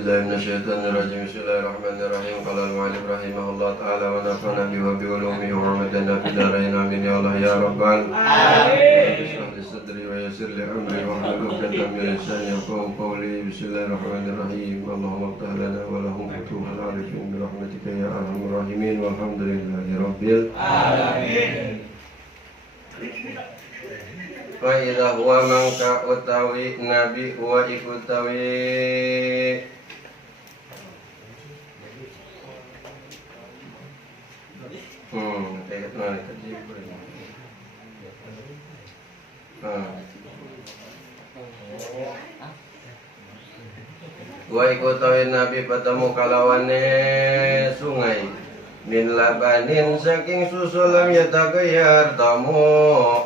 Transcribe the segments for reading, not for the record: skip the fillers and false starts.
بالله من الشيطان الرجيم بسم الله الرحمن الرحيم قال المؤلف رحمه الله تعالى ونفعنا به وبعلومه وعمدنا في دارين آمين يا الله يا رب العالمين اشرح لي صدري ويسر لي أمري واحلل عقدة من لساني يفقهوا قولي بسم الله الرحمن الرحيم اللهم افتح لنا ولهم فتوح العارفين برحمتك يا أرحم الراحمين والحمد لله رب العالمين. Wa idza huwa mangka utawi nabi wa ikutawi kayak mana tadi wa ikutawi nabi patamu kalawane sungai min labanin saking susu lam yatagayar tamu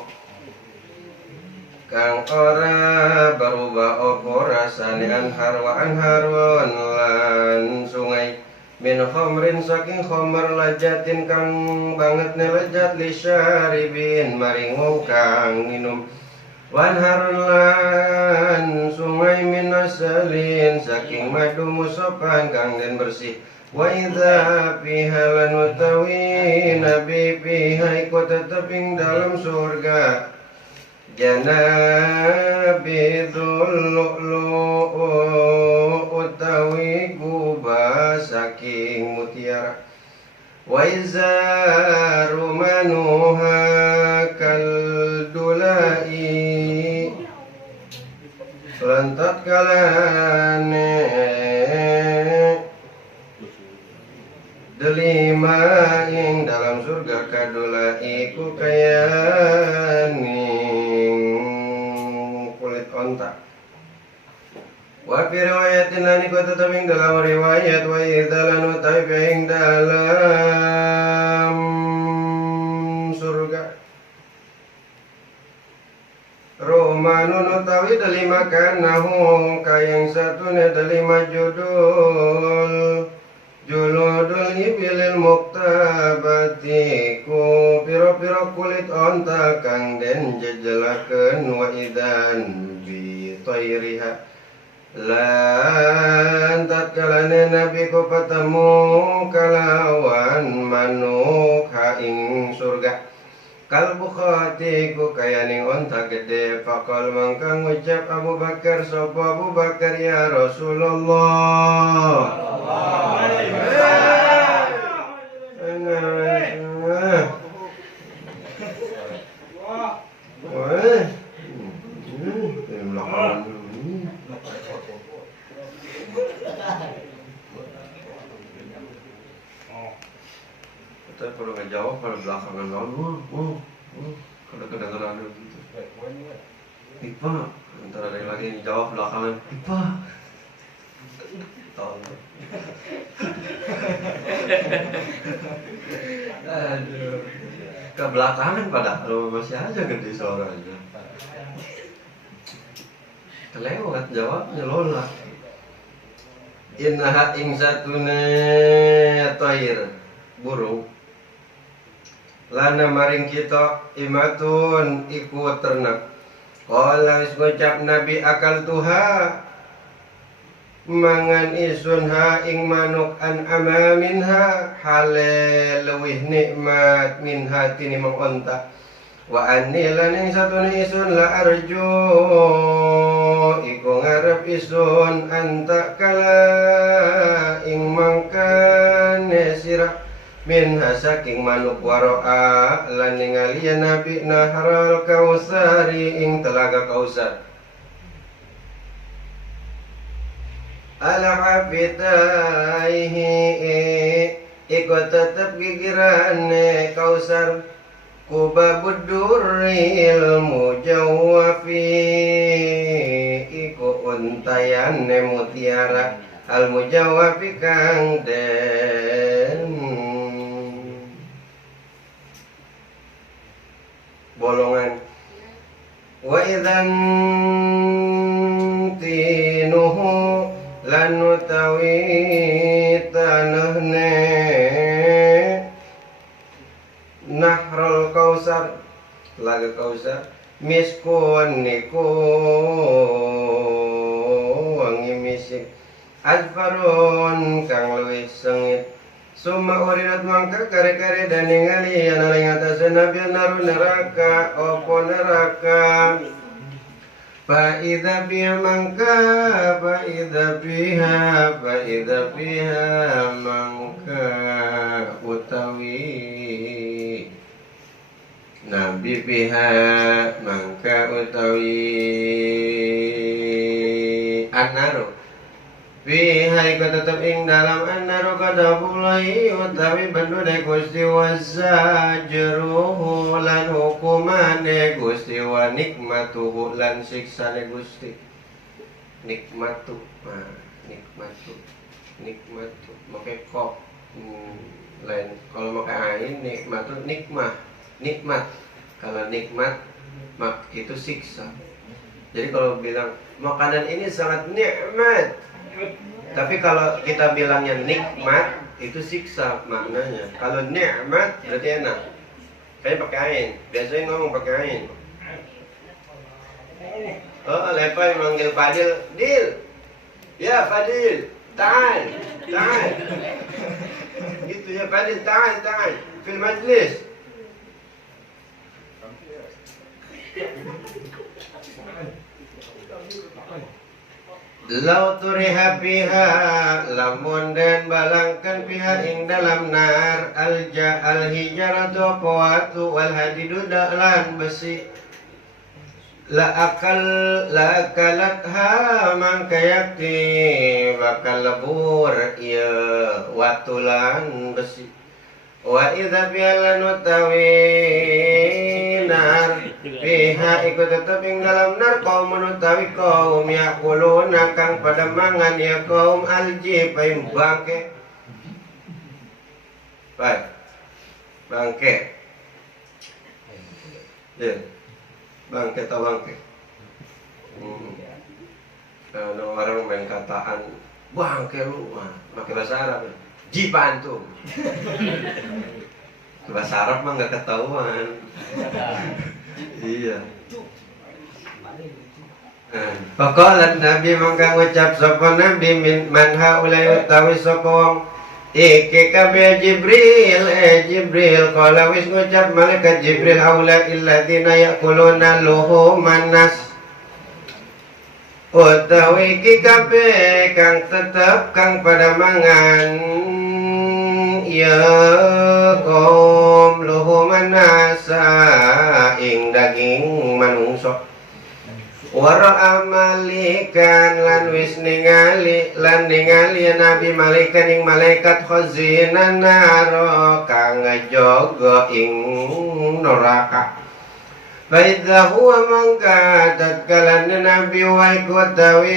kang ora berubah opo rasane anhar wa anharun lan sungai min khamrin saking khamar lajatin kang banget ne lejat li syaribin maring wong kang minum wan harun lan sungai min asalin saking madu musopan kang den bersih wa idza fiha lan utawi nabi fiha iku teteping dalam surga janabidul lu'lu' utawi guba saking mutiara wa izaru manuha kaldulai lantat kalane delima ing dalam surga kadulai ku kayani onta. Wa fi riwayatin lani ku tetaping dalam riwayat wa idzalan utawi dalam surga Romanun utawi delima kanahu kayang satune delima juludul ibilil muktabati ku piro-piro kulit onta kang den jejelaken wa idan bi tayriha lan tatkalane nabi ku patemu kalawan manuk ha ing surga kalbu khati ku kayaning onta gede fakal mangkang ucap Abu Bakar sapa Abu Bakar ya Rasulullah kita perlu ngejawab pada belakangan lalu, kalau kedengeran gitu. Ipa, antara ada yang lagi jawab belakangan, Ipa. Tolong. Aduh, ke belakangan padahal masih aja gede suaranya. Kelewat jawabnya lola. Innaha ing satune thair burung lana maring kita imatun iku ternak qala wis ngucap nabi akal tuha mangan isun ha ing manuk an amaminha hale lewih nikmat min hati ni onta wa anni lan ing satune isun la arju iku ngarep isun anta kala ing mangkane sira min hasaking manuk waro'a lan ningali nabi nahral kausari ing telaga kausar ala hafitaihi iku tetep gigirane kausar kubabud durril mujawwafi iku untayane mutiara al mujawwafi kang den bolongan wa idzan tinuhu lan utawi tanahne nahrul kausar laga kausar miskun niku wangi misik Azfarun kang luwih sengit. Summa uridat mangka kare-kare dan ningali yana ing atase nabi naru neraka opo neraka. Fa'idha biha mangka fa'idha biha mangka utawi nabi biha mangka utawi an-naru biha iku tetep ing dalam an-naru kadabulai utawi bendune Gusti wazajruhu lan hukumane Gusti wa nikmatuhu lan siksane Gusti nikmatu nikmatu make kok lain kalau make ain nikmatu nikmat kalau nikmat mak itu siksa. Jadi kalau bilang makanan ini sangat nikmat, tapi kalau kita bilangnya nikmat itu siksa maknanya. Kalau nikmat berarti enak. Kayak pakai ain. Biasanya ngomong pakai ain. Oh, Lepai manggil Fadil, Dil. Ya Fadil, ta'al. Gitu ya Fadil, ta'al. Fil majlis. Lau turiha piha lamun dan balangkan piha ing dalam nar al-hijaratu watu wal hadidu daklan besi la akalat ha mangka yakti bakal lebur ya watulan besi wa idza bi'lan utawi nar biha ikut tetap ing dalam nar kaum utawi kaum yakuluna kang pada mangan ya kaum alji paim bangke bangke ya bangke atau bangke kalau orang main kataan bangke lu pakai bahasa Arab ya jipan tuh bahasa Arab mah nggak ketahuan. Iya. Faqalat Nabi mangka ngucap sapa Nabi min man haulai utawi sapa wong iki kabeh Jibril qala wis ngucap malaikat Jibril haula illadzina yaquluna luhuman nas utawi iki kabeh kang tetep kang pada mangan ya kaum luhuman nasa ing daging manungsa wara amalikan lan wis ningali Nabi malaikat ing malaikat khazinan naro kang ngajaga ing neraka. Faidha huwa mangka tatkalan Nabi wa ikutawi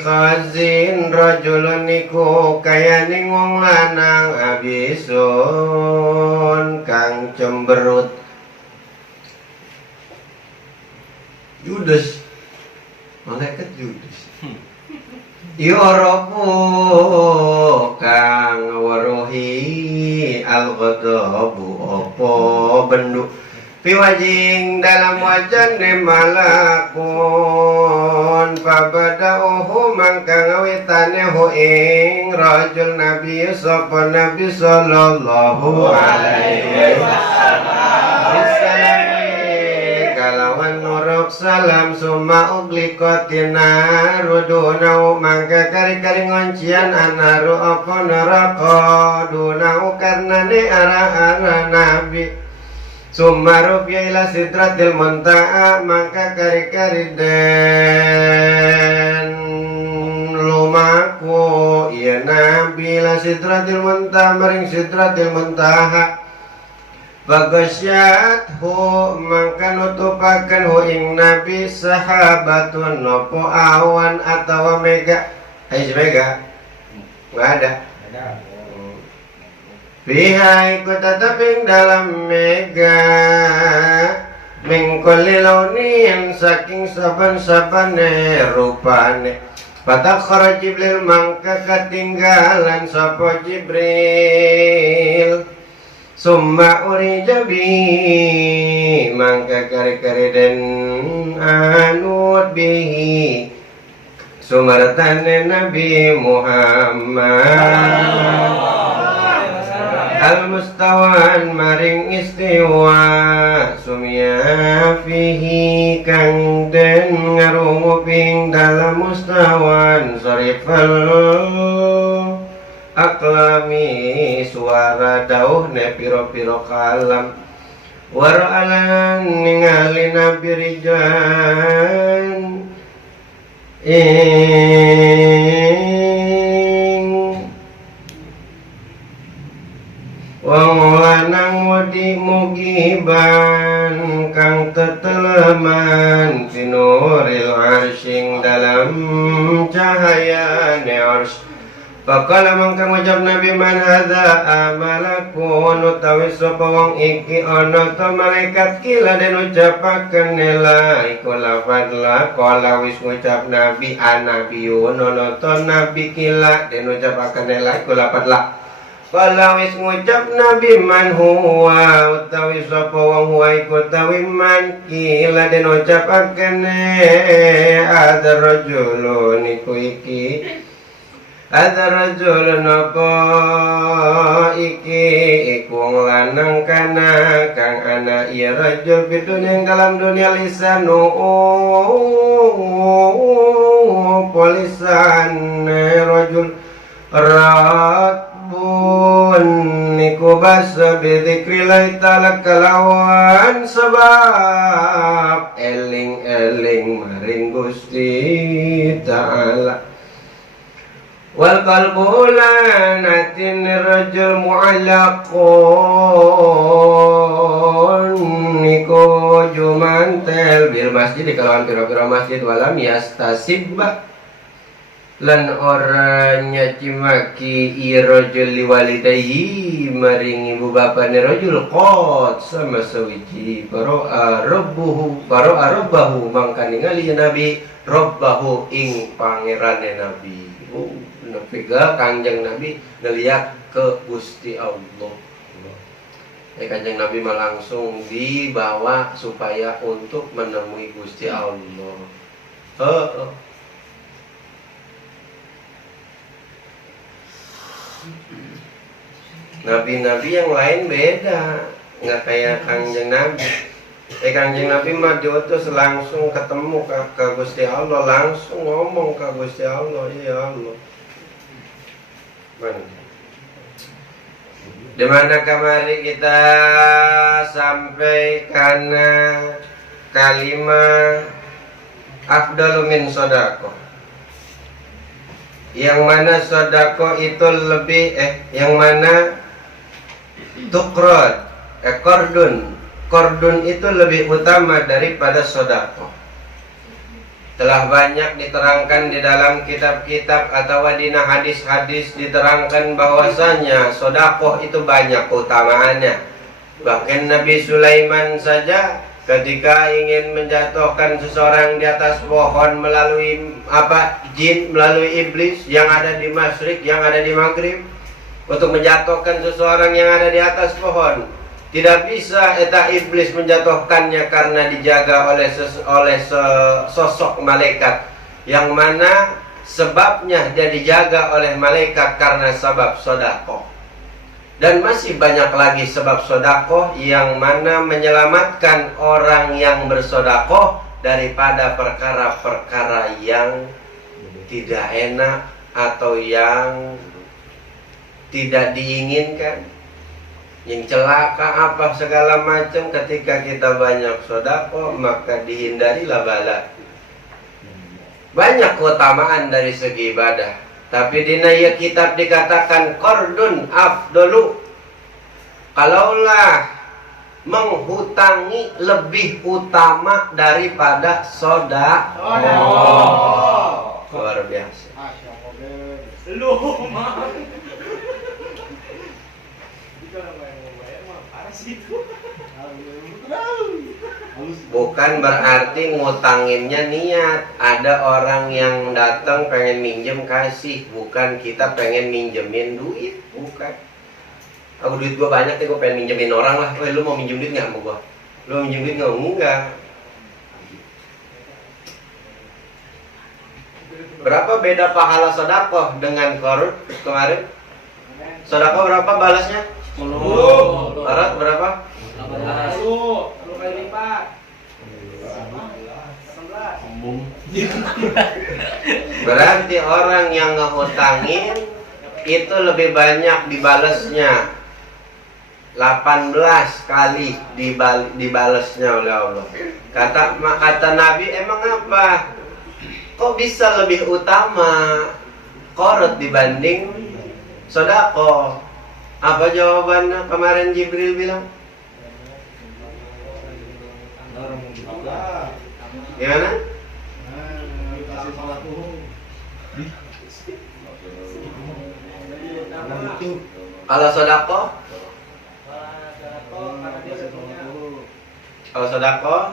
khazin rajulun niku kayaning wong lanang abisun kang cemberut Judas malaikat Judas Yorobu kang waruhi al-ghadabu opo bendu piwajing dalam wajane malakun fabada'uhu mangka ngawitane hu ing rajul Nabi sapa Nabi sallallahu alaihi wasallam kalawan nuruk salam summa uglikotina rudunau mangka kari-kari ngoncian anaru apa neraka dunau karnane ara-ara Nabi summa rupiya ila sidratil muntaha mangka kari-kari den lumaku ya Nabi ila sidratil muntaha maring sidratil muntaha bagasyat hu mangka nutupaken hu ing Nabi sahabatun nopo awan atawa mega mega nggak ada Bihai ku tetap ing dalam mega mingkuli launin saking saban-sabane rupane Fatakhara Jibril mangka ketinggalan sapa Jibril summa urija bi mangka kari-kari den anut bihi sumartane Nabi Muhammad al-mustawan maring istiwa sumya fihi kang den ngarunguping dalam mustawan sarifal aklami suara dauh ne piro-piro kalam war'alan ningali nabi rijan wong lanang wedi mugiban kang teteleman sinuril arsying dalam cahaya ars. Faqala mangka ngucap Nabi man hadza amalakun utawi sapa wong iki ana ta malaikat kila den ucapaken la iku lafad la kala wis ngucap Nabi anabiyun ana ta nabi kila den ucapaken la iku lafad la. Kala wis ngucap Nabi man huwa utawi sapa wong huwa iku utawi man kila den ucapaken adzar rajulun iku iki ada rajul napa iki iku lanang kana kang ana iya rajul bidun yang dalam dunia lisanu polisan rajul rakbun niku basa bidzikrillah ta'ala kalawan sebab eling-eling maring Gusti Ta'ala. Wal qalbu lanatin rajul mu'allaqun niku jumantel bil masjid kalawan pira-pira masjid walam yastasib lan orangnya cimaki irajul liwalidayhi maring ibu bapane rajul qad sama sawiji baro arabahu mangka ningali nabi rabbahu ing pangerane nabi nepiga kanjeng Nabi ngeliat ke Gusti Allah. Kanjeng Nabi mah langsung dibawa supaya untuk menemui Gusti Allah. Nabi-nabi yang lain beda, nggak kayak kanjeng Nabi. Kanjeng Nabi mah diutus langsung ketemu ke Gusti Allah, langsung ngomong ke Gusti Allah, ya Allah. Di mana kemarin kita sampai karena kalimat afdalu min sodako, yang mana sodako itu lebih yang mana tukrod kordun itu lebih utama daripada sodako. Telah banyak diterangkan di dalam kitab-kitab atau dina hadis-hadis diterangkan bahwasanya sodakoh itu banyak keutamaannya. Bahkan Nabi Sulaiman saja ketika ingin menjatuhkan seseorang di atas pohon melalui jin, melalui iblis yang ada di masyrik, yang ada di maghrib, untuk menjatuhkan seseorang yang ada di atas pohon. Tidak bisa eta iblis menjatuhkannya karena dijaga oleh sosok malaikat, yang mana sebabnya dia dijaga oleh malaikat karena sebab sodakoh. Dan masih banyak lagi sebab sodakoh yang mana menyelamatkan orang yang bersodakoh daripada perkara-perkara yang tidak enak atau yang tidak diinginkan, yang celaka apa segala macam. Ketika kita banyak sodako maka dihindarilah bala. Banyak keutamaan dari segi ibadah, tapi di naya kitab dikatakan kordun afdolu, kalaulah menghutangi lebih utama daripada sodako. Luar biasa. Bukan berarti ngutanginnya niat. Ada orang yang datang pengen minjem kasih, bukan kita pengen minjemin duit, bukan. Aku duit gua banyak, gue pengen minjemin orang lah. Lu mau minjem duit nggak sama gua? Lu minjem duit nggak? Enggak. Berapa beda pahala sedekah dengan korut kemarin? Sedekah berapa balasnya? 10. Korut berapa? 18. 10 kali lipat. Berarti orang yang ngehutangin itu lebih banyak dibalasnya, 18 kali dibalasnya oleh Allah. Kata Nabi, emang apa? Kok bisa lebih utama korot dibanding sedekah? Apa jawabannya kemarin Jibril bilang? Gimana? Kalau sedekah? Kalau sedekah,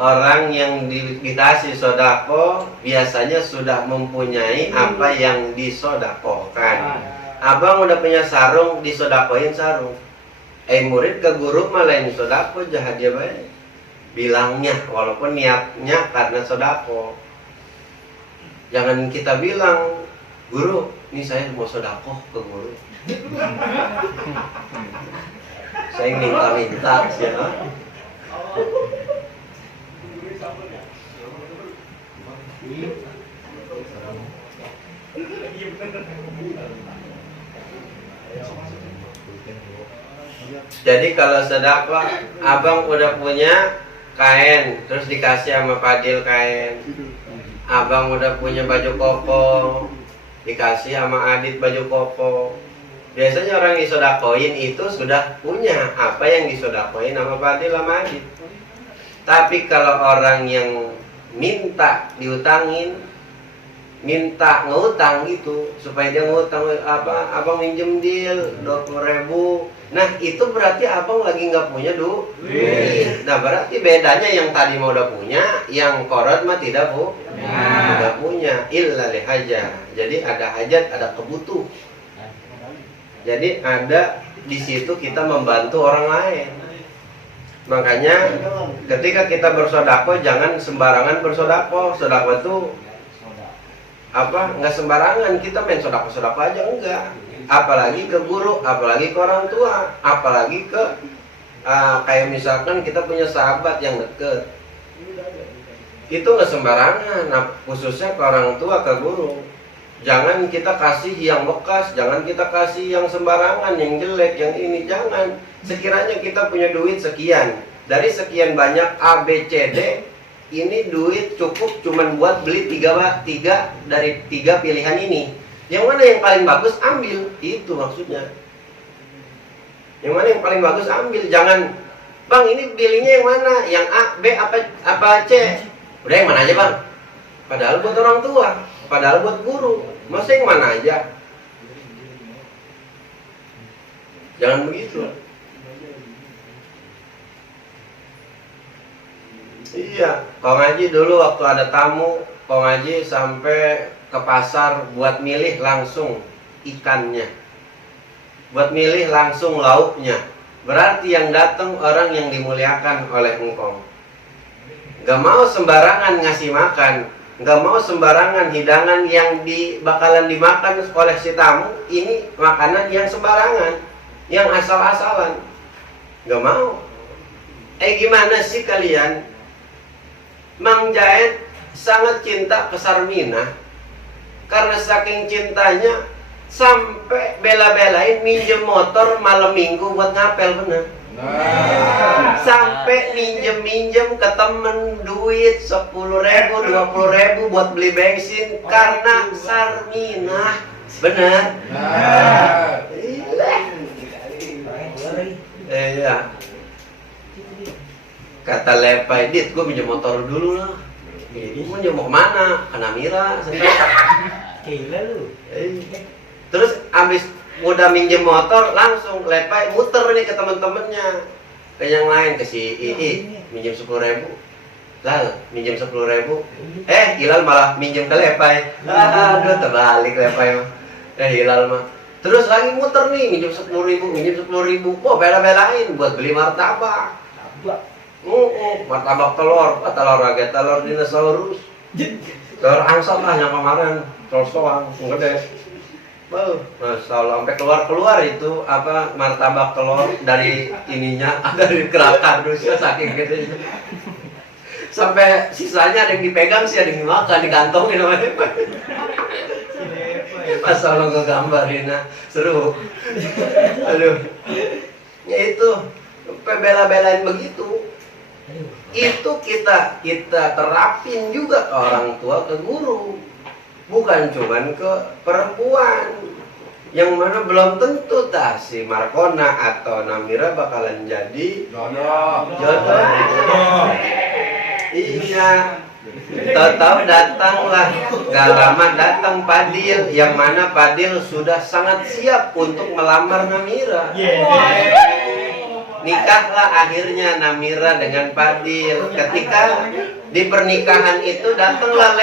orang yang dikasih sedekah biasanya sudah mempunyai apa yang disedekahkan. Abang udah punya sarung, disedekahin sarung. Murid ke guru malah yang sedekah jahat dia baik. Bilangnya, walaupun niatnya karena sedekah. Jangan kita bilang, guru, ini saya mau sedekah ke guru. Saya minta sih, ya. Jadi kalau sedekah, abang udah punya kain, terus dikasih sama Fadil kain. Abang udah punya baju koko, dikasih sama Adit baju koko. Biasanya orang yang disodakoin itu sudah punya apa yang disodakoin sama Fadil sama Adit. Tapi kalau orang yang minta diutangin, minta ngutang gitu, supaya dia ngutang apa, abang minjem deal 20.000. Nah itu berarti abang lagi nggak punya duit. Nah berarti bedanya yang tadi mau udah punya, yang korot mah tidak punya. Illa lihaja. Jadi ada hajat, ada kebutuh. Jadi ada di situ kita membantu orang lain. Makanya ketika kita bersedekah jangan sembarangan bersedekah. Sedekah itu apa? Nggak sembarangan kita main sedekah aja, enggak. Apalagi ke guru, apalagi ke orang tua, apalagi ke kayak misalkan kita punya sahabat yang deket. Itu nggak sembarangan. Nah, khususnya ke orang tua, ke guru. Jangan kita kasih yang bekas, jangan kita kasih yang sembarangan, yang jelek, yang ini, jangan. Sekiranya kita punya duit sekian, dari sekian banyak A, B, C, D, ini duit cukup cuman buat beli tiga dari 3 pilihan ini. Yang mana yang paling bagus ambil, itu maksudnya. Yang mana yang paling bagus ambil, jangan, bang ini pilihnya yang mana, yang A, B, apa C? Udah yang mana aja bang? Padahal buat orang tua, padahal buat guru, masa yang mana aja? Jangan begitu. Iya, Kong Haji dulu waktu ada tamu, Kong Haji sampai ke pasar buat milih langsung ikannya, buat milih langsung lauknya. Berarti yang datang orang yang dimuliakan oleh engkong. Gak mau sembarangan ngasih makan, gak mau sembarangan hidangan yang bakalan dimakan oleh si tamu. Ini makanan yang sembarangan, yang asal-asalan. Gak mau. Gimana sih kalian? Mang Jaed sangat cinta ke Sarminah. Karena saking cintanya sampai bela-belain minjem motor malam minggu buat ngapel, bener. Sampai minjem ke temen duit 10.000, 20.000 buat beli bensin karena Sarminah, bener. Iya. Kata Lepai, Dit, gue minjem motor dulu lah. Mau minjem mau kemana? Ke Namira. Gila lu. Terus abis udah minjem motor, langsung Lepai muter nih ke temen-temennya, ke yang lain, ke si Ii, minjem 10.000. Lalu minjem 10.000. Hilal malah minjem ke Lepai. Aduh, terbalik Lepai mah. Hilal mah. Terus lagi muter nih, minjem 10.000. Wah, bela-belain buat beli martabak. Martabak telur, telur dinosaurus. Telur angsal lah yang kemarin, telur soang, gede. Masya Allah, sampai keluar itu apa martabak telur dari ininya, dari kerak kardusnya saking gede. Sampai sisanya ada yang dipegang sih, ada yang dimakan, dikantongin namanya. Masya Allah ngegambarin, seru. Aduh, ya itu, bela-belain begitu. Itu kita terapin juga ke orang tua, ke guru. Bukan cuman ke perempuan, yang mana belum tentu si Markona atau Namira bakalan jadi jodoh. Iya, tahu-tahu datanglah, gak lama datang Fadil, yang mana Fadil sudah sangat siap untuk melamar Namira. Nikahlah akhirnya Namira dengan Fadil. Ketika di pernikahan itu datanglah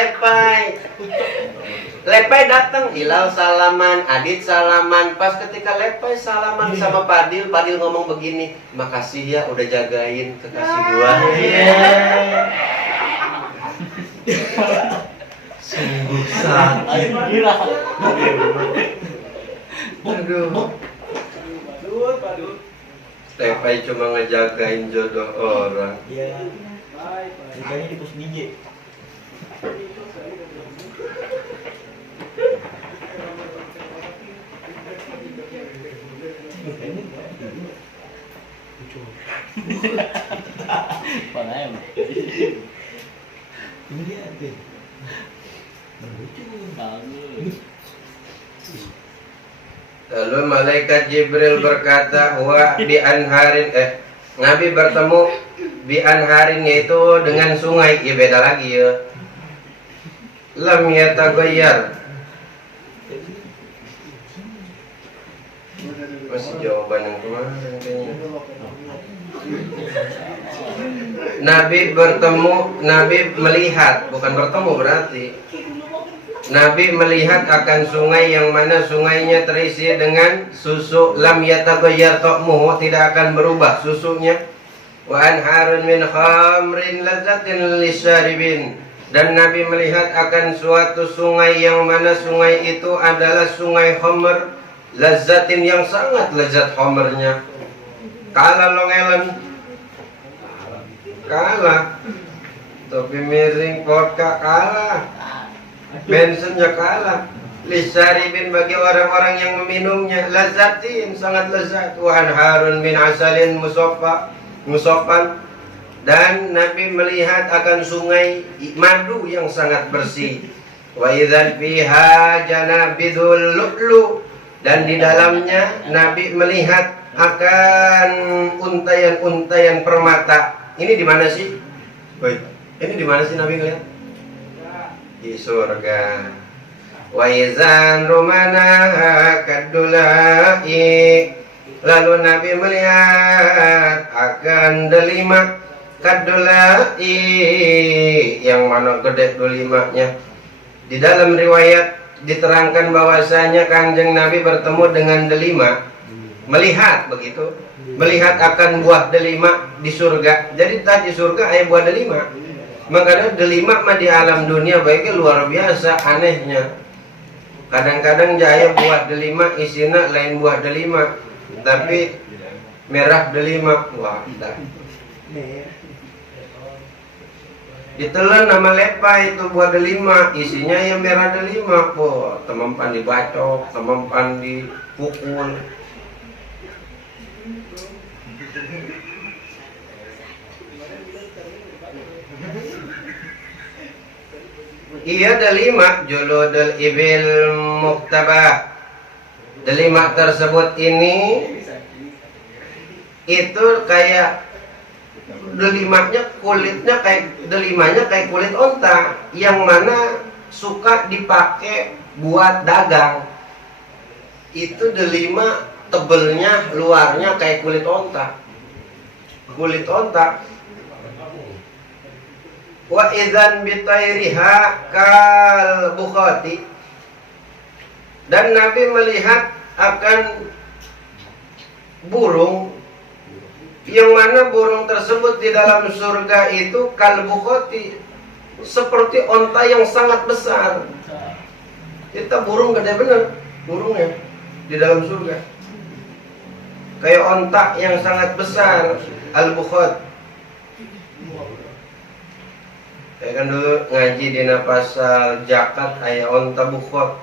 Lepai datang, Hilal salaman, Adit salaman. Pas ketika Lepai salaman sama Fadil ngomong begini, makasih ya udah jagain kekasih gua. Sungguh sakit. Aduh. Lepai cuma ngejagain jodoh orang. Iya. Nikahnya di pos DJ. Panayam. Ini dia tuh. Lucu. Bagus. Lalu malaikat Jibril berkata, wa bi anharin Nabi bertemu bi anharin, yaitu dengan sungai. Ya beda lagi ya. Lam yataghayyar. Masih jawaban yang kemarin kayaknya. Nabi melihat, bukan bertemu berarti. Nabi melihat akan sungai yang mana sungainya terisi dengan susu. Lam yataghayyar ta'muhu, tidak akan berubah susunya. Wa anharun min khamrin lazzatin lisyaribin. Dan Nabi melihat akan suatu sungai yang mana sungai itu adalah sungai khamr lazzatin, yang sangat lezat khamrnya. Kalah longelan, kalah. Topi miring vodka kalah. Bensinnya kalah. Lisaribin, bagi orang-orang yang meminumnya. Lazatin, sangat lezat. Wa anharun min asalin musaffan. Dan Nabi melihat akan sungai madu yang sangat bersih. Wa idzan fiha janabidul lu'lu. Dan di dalamnya Nabi melihat akan untayan-untayan permata. Ini di mana sih? Woi, ini di mana sih Nabi ngeliat? Di surga. Wa izan rumana kadulai. Lalu Nabi melihat akan delima kadulai, yang mana gede delimanya. Di dalam riwayat diterangkan bahwasanya Kanjeng Nabi bertemu dengan delima, melihat begitu, melihat akan buah delima di surga. Jadi tadi surga ada buah delima. Makanya delima mah di alam dunia baiknya luar biasa anehnya. Kadang-kadang jaya buah delima isinya lain buah delima, tapi merah delima. Wah, dah. Ditelan nama lepa itu buah delima, isinya yang merah delima. Oh, temempan dibacok, temempan dipukul. Iya delima juludul ibil muktabah. Delima tersebut ini itu kayak delimanya delimanya kayak kulit onta, yang mana suka dipakai buat dagang. Itu delima tebelnya, luarnya kayak kulit onta. Kulit onta. Wa idzan bitairiha kal bukhati. Dan Nabi melihat akan burung, yang mana burung tersebut di dalam surga itu kal bukhati, seperti onta yang sangat besar. Kita burung gede bener, burungnya di dalam surga. Kayak onta yang sangat besar, al-bukhot. Saya kan dulu ngaji di pasal zakat ayat onta bukhot.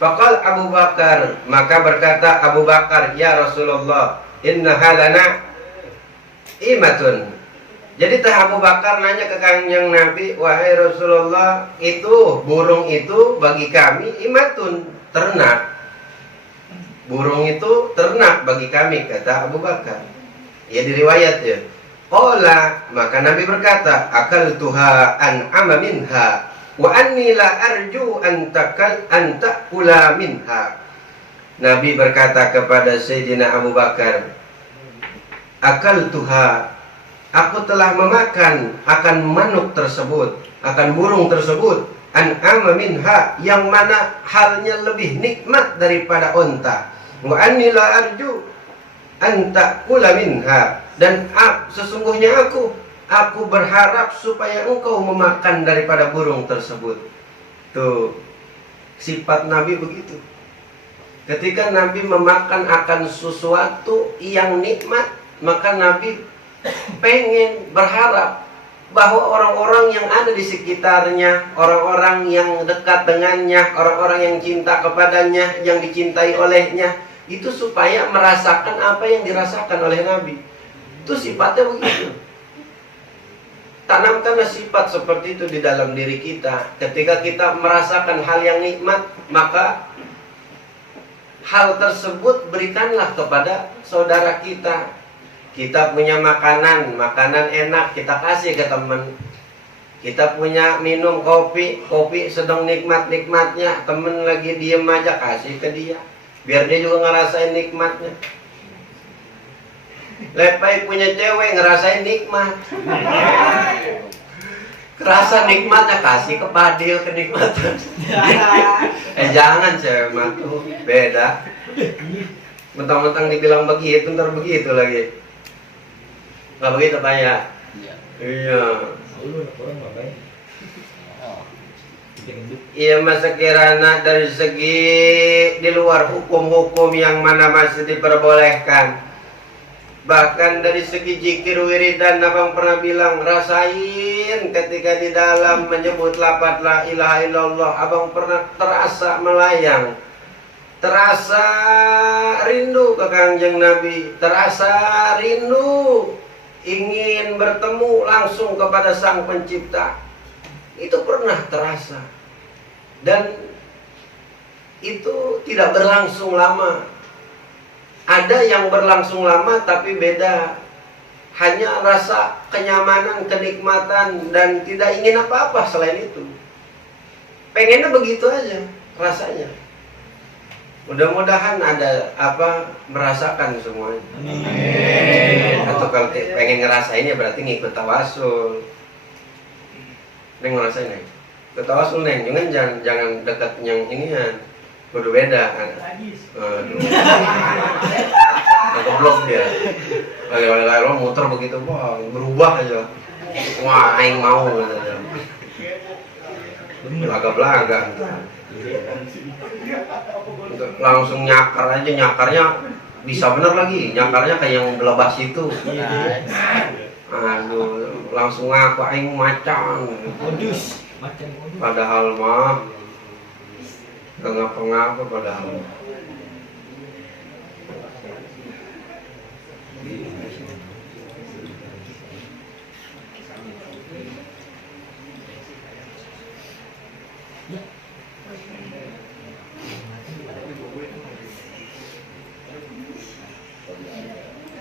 Faqal Abu Bakar, maka berkata Abu Bakar, ya Rasulullah, inna halana imatun. Jadi tah Abu Bakar nanya ke Kanjeng Nabi, wahai Rasulullah, itu burung itu bagi kami imatun, ternak. Burung itu ternak bagi kami, kata Abu Bakar. Ya diriwayat ya. Qala, maka Nabi berkata, akal tuha an minha wa anni la arju an ta'kula minha. Nabi berkata kepada Sayyidina Abu Bakar, akal tuha, aku telah memakan akan manuk tersebut, akan burung tersebut, an'ama minha, yang mana halnya lebih nikmat daripada onta. Wa anni la arju an ta'kula minha, dan sesungguhnya aku berharap supaya engkau memakan daripada burung tersebut. Tuh, sifat Nabi begitu. Ketika Nabi memakan akan sesuatu yang nikmat, maka Nabi pengen berharap bahwa orang-orang yang ada di sekitarnya, orang-orang yang dekat dengannya, orang-orang yang cinta kepadanya, yang dicintai olehnya, itu supaya merasakan apa yang dirasakan oleh Nabi. Itu sifatnya begitu. Tanamkanlah sifat seperti itu di dalam diri kita. Ketika kita merasakan hal yang nikmat, maka hal tersebut berikanlah kepada saudara kita. Kita punya makanan enak, kita kasih ke teman. Kita punya minum kopi sedang nikmat-nikmatnya, teman lagi diem aja, kasih ke dia, biar dia juga ngerasain nikmatnya. Lepai punya cewek, ngerasain nikmat, kerasa nikmatnya, kasih ke Badil kenikmatan. Jangan cewek mah, beda. Mentang-mentang dibilang begitu, ntar begitu lagi. Nggak begitu Pak ya? Iya. Iya, masa kirana dari segi di luar hukum-hukum yang mana masih diperbolehkan. Bahkan dari segi zikir wiridan, Abang pernah bilang, rasain ketika di dalam menyebut lafaz la ilaha illallah, Abang pernah terasa melayang, terasa rindu ke Kanjeng Nabi, terasa rindu ingin bertemu langsung kepada Sang Pencipta. Itu pernah terasa. Dan itu tidak berlangsung lama. Ada yang berlangsung lama tapi beda. Hanya rasa kenyamanan, kenikmatan, dan tidak ingin apa-apa selain itu. Pengennya begitu aja rasanya. Mudah-mudahan ada merasakan semuanya. Amin. Atau kalau pengen ngerasain ya berarti ngikut tawasul. Neng ngerasain Neng. Ikut tawasul Neng, jangan dekat yang inian. Kudu beda kan. Aduh. Goblok dia. Kalau muter begitu, wah, berubah aja. Wah, aing mau gitu. Belaga-belaga. Langsung nyakar aja, nyakarnya bisa bener lagi. Nyakarnya kayak yang belebas itu. Aduh, langsung ngaku aing macan. Padahal mah gak ngapa-ngapa padahal.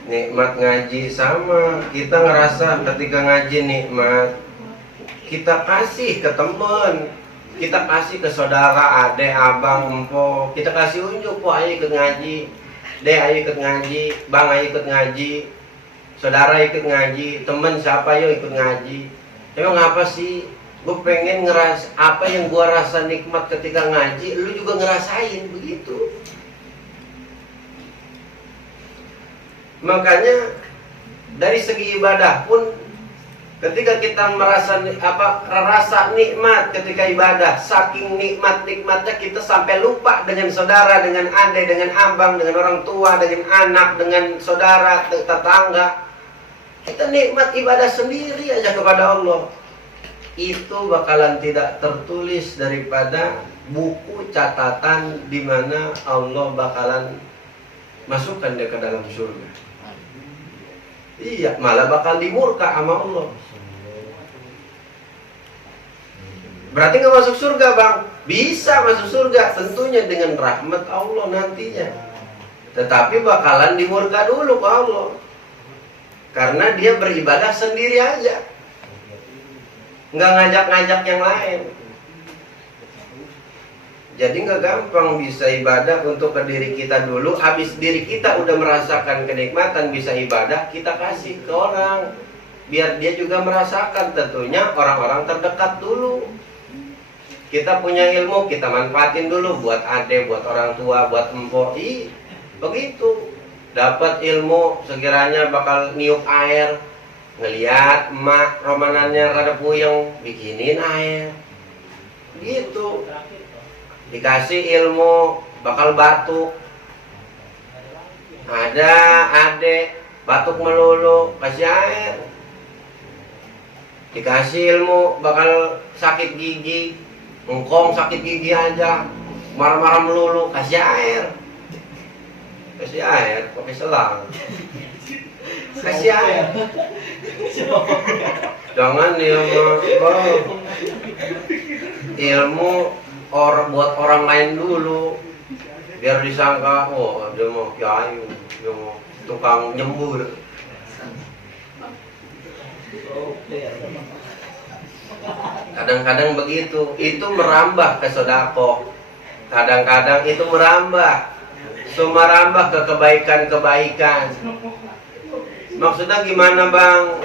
Nikmat ngaji sama, kita ngerasa ketika ngaji nikmat, kita kasih ke teman, kita kasih ke saudara, adek, abang, empok, kita kasih unjuk, po ayo ikut ngaji, dek ayo ikut ngaji, bang ayo ikut ngaji, saudara ikut ngaji, temen siapa ayo ikut ngaji. Emang apa sih? Gue pengen ngeras apa yang gue rasa nikmat ketika ngaji, lu juga ngerasain begitu. Makanya dari segi ibadah pun Ketika kita merasa rasa nikmat ketika ibadah, saking nikmatnya kita sampai lupa dengan saudara, dengan adik, dengan abang, dengan orang tua, dengan anak, dengan saudara, tetangga. Kita nikmat ibadah sendiri aja kepada Allah. Itu bakalan tidak tertulis daripada buku catatan di mana Allah bakalan masukkan dia ke dalam surga. Iya, malah bakal dimurka sama Allah. Berarti nggak masuk surga, Bang? Bisa masuk surga, tentunya dengan rahmat Allah nantinya. Tetapi bakalan dimurka dulu ke Allah. Karena dia beribadah sendiri aja, nggak ngajak-ngajak yang lain. Jadi nggak gampang bisa ibadah untuk ke diri kita dulu. Habis diri kita udah merasakan kenikmatan bisa ibadah, kita kasih ke orang, biar dia juga merasakan. Tentunya orang-orang terdekat dulu. Kita punya ilmu, kita manfaatin dulu buat adik, buat orang tua, buat empoi. Begitu. Dapat ilmu, sekiranya bakal niup air, ngeliat emak romanannya rada puyeng, bikinin air. Gitu. Dikasih ilmu, bakal batuk. Ada adik batuk melulu, kasih air. Dikasih ilmu, bakal sakit gigi, engkong sakit gigi aja, marah-marah melulu, kasih air. Kasih air, pakai selang. Kasih air. Jangan ilmu buat orang lain dulu, biar disangka, oh dia mau kiai, dia mau tukang nyembur. Kadang-kadang begitu, itu merambah ke sedekah. Kadang-kadang itu merambah ke kebaikan-kebaikan. Maksudnya gimana, Bang?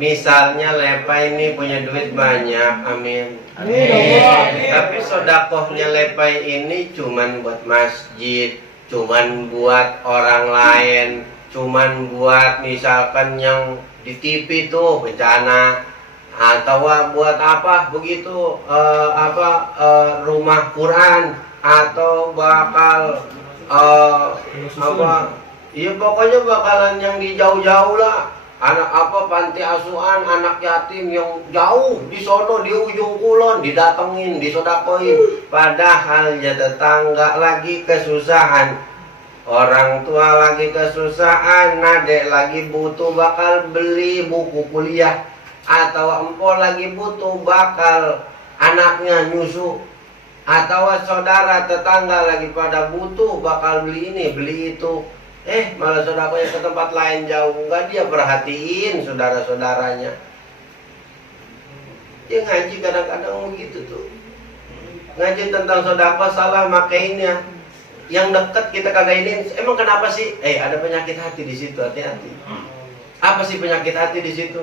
Misalnya Lepa ini punya duit banyak, amin. Tapi sedekahnya Lepa ini cuman buat masjid, cuman buat orang lain, cuman buat misalkan yang di TV tuh bencana, atau buat apa begitu, rumah Quran, atau bakal iya pokoknya bakalan yang di jauh-jauh lah. Anak panti asuhan, anak yatim yang jauh di sono di ujung kulon didatengin, disodakoin. Padahal ya tetangga lagi kesusahan, orang tua lagi kesusahan, adek lagi butuh bakal beli buku kuliah, atau empok lagi butuh bakal anaknya nyusu, atau saudara tetangga lagi pada butuh bakal beli ini beli itu. Malah saudaranya ke tempat lain jauh, nggak dia perhatiin saudara-saudaranya. Dia ngaji kadang-kadang begitu tuh, ngaji tentang sodako salah makainya. Yang dekat kita kagak ini, emang kenapa sih? Ada penyakit hati di situ, hati-hati. Apa sih penyakit hati di situ?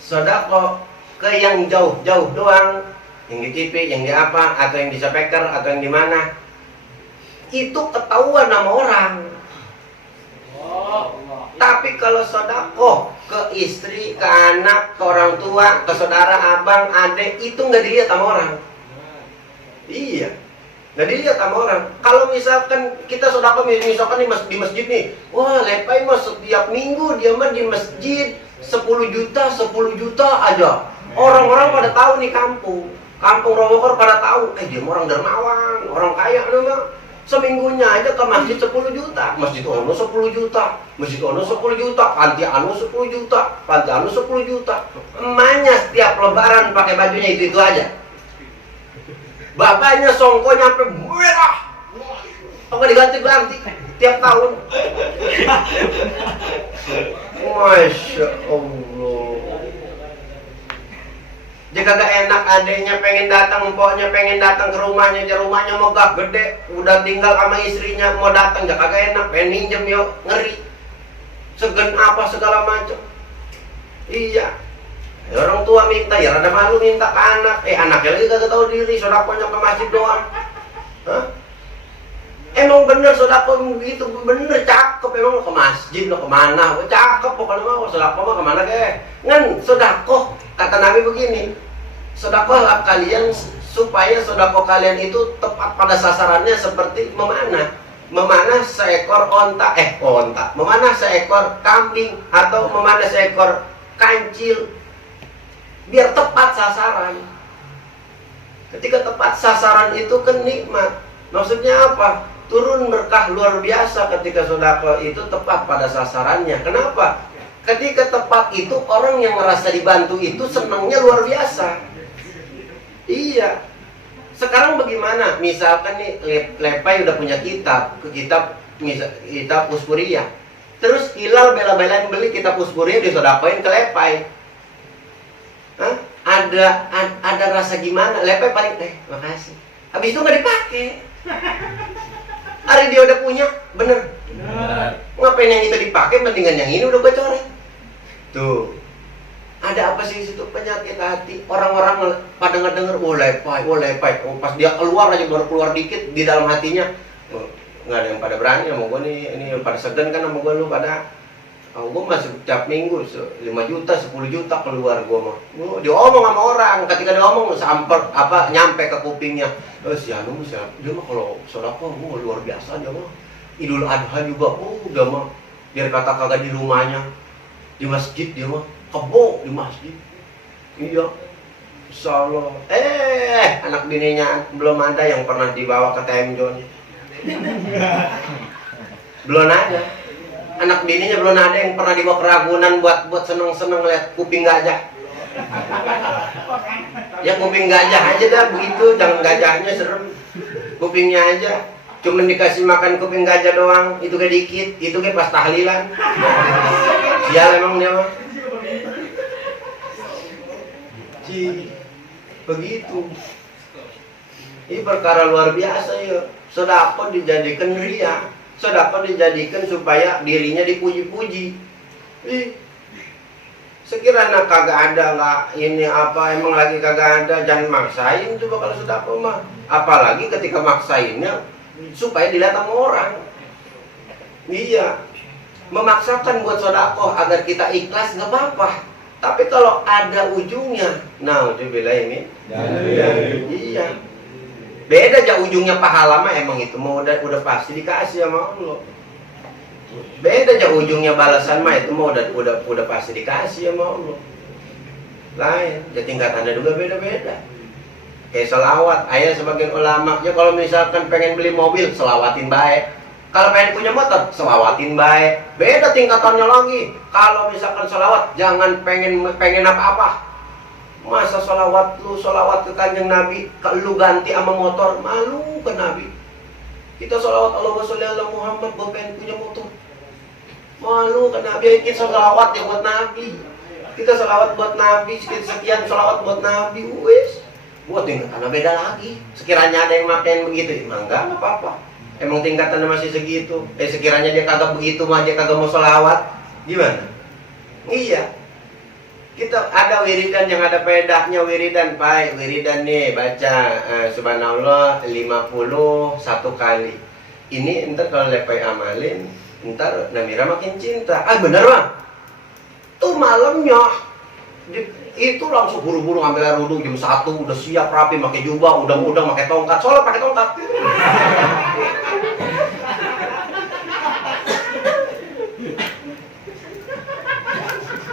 Sodako ke yang jauh-jauh doang, yang di TV, yang di apa, atau yang di speaker, atau yang di mana, itu ketahuan sama orang. Tapi kalau sodako ke istri, ke anak, ke orang tua, ke saudara, abang, adik, itu nggak dilihat sama orang. Iya, nggak dilihat sama orang. Kalau misalkan kita sodako, misalkan di masjid nih, wah Lepai mah setiap minggu dia mah di masjid 10 juta aja. Orang-orang pada tahu nih kampung Romokor pada tahu, dia orang dermawan, orang kaya nama. Seminggunya aja ke masjid 10 juta, masjid ono 10 juta, masjid ono 10 juta, panti anu 10 juta, panti anu 10 juta. Emaknya setiap lebaran pakai bajunya itu aja. Bapaknya songko nyampe merah, apa diganti-ganti tiap tahun. Masya Allah. Jika gak enak adeknya pengen datang, empoknya pengen datang ke rumahnya, rumahnya megah gede, udah tinggal sama istrinya mau datang, gak kagak enak, pengen minjem yuk, ngeri, segen apa segala macam. Iya, orang tua minta, ya rada malu minta ke anak, anaknya lagi kagak tahu diri, sodakonya ke masjid doang. Hah? Emang bener sodako begitu, bener cakep. Emang lo ke masjid, lo kemana? Cakep pokoknya mah sodako mah kemana ke? Ngan sodako, kata Nabi begini, sodakohlah kalian supaya sodako kalian itu tepat pada sasarannya seperti memanah seekor memanah seekor kambing atau memanah seekor kancil, biar tepat sasaran. Ketika tepat sasaran itu kan nikmat. Maksudnya apa? Turun berkah luar biasa ketika sodako itu tepat pada sasarannya. Kenapa? Ketika tepat itu orang yang merasa dibantu itu senangnya luar biasa. Iya. Sekarang bagaimana? Misalkan nih Lepai udah punya kitab Usburiyah. Terus Hilal bela-belain beli kitab Usburiyah disodakoin ke Lepai. Hah? Ada rasa gimana? Lepai paling makasih. Habis itu nggak dipakai. Hari dia udah punya, bener. Ngapain yang itu dipakai? Mendingan yang ini udah gue coret. Tuh, ada apa sih situ? Penyakit hati. Orang-orang pada ngedenger, Lepai. Pas dia keluar aja, baru keluar dikit di dalam hatinya, nggak ada yang pada berani sama gue nih. Ini pada segan kan sama gue, lu pada. Gue masih tiap minggu 5 juta, 10 juta keluar gue mah. Diomong sama orang, ketika diomong nyampe ke kupingnya. Si Anu, dia mah kalau sodako luar biasa dia mah. Idul Adha juga, udah mah. Biar kata kagak di rumahnya, di masjid dia mah, kebo di masjid. Iya, insyaallah. Anak bininya belum ada yang pernah dibawa ke TM John. Belum ada. Anak bininya belum ada yang pernah dibawa ke Ragunan buat seneng-seneng lihat kuping gajah. Ya kuping gajah aja dah begitu, jangan gajahnya serem. Kupingnya aja. Cuman dikasih makan kuping gajah doang, itu kayak dikit, itu kayak pas tahlilan. Sial emang dia mah. Begitu. Ini perkara luar biasa ya. Sedekah dijadikan ria. Sedekah dijadikan supaya dirinya dipuji-puji. Sekiranya kagak ada nggak ini apa emang lagi kagak ada, jangan maksain coba kalau sedekah mah. Apalagi ketika maksainnya supaya dilihat sama orang. Iya, memaksakan buat sedekah agar kita ikhlas nggak apa-apa. Tapi kalau ada ujungnya, nah ujubillah ini. Iya. Beda aja ujungnya pahala mah emang itu mau udah pasti dikasih sama Allah. Beda aja ujungnya balasan mah itu mau udah pasti dikasih sama Allah. Lain, ya tingkatannya juga beda-beda. Kayak selawat, ayah sebagian ulama ya kalau misalkan pengen beli mobil selawatin baik. Kalau pengen punya motor selawatin baik. Beda tingkatannya lagi. Kalau misalkan selawat jangan pengen apa-apa. Masa sholawat ke kanjeng Nabi, lu ganti sama motor, malu ke Nabi. Kita sholawat Allahumma sholli ala Muhammad, gue pengen punya motor. Malu ke Nabi, kita sholawat ya buat Nabi. Kita sholawat buat Nabi, sekian sholawat buat Nabi, wis. Buat tingkatannya beda lagi. Sekiranya ada yang makin begitu, emang enggak apa-apa. Emang tingkatannya masih segitu. Sekiranya dia kagak begitu, mah dia kagak mau sholawat, gimana? Iya. Kita ada wiridan yang ada pedahnya, wiridan nih baca subhanallah 51 kali. Ini ntar kalau Lepai amalin, ntar Namira makin cinta. Bener bang, tuh malamnya itu langsung buru-buru ngambil air wudhu jam 1 udah siap rapi pakai jubah, udang-udang pakai tongkat, sholat pakai tongkat.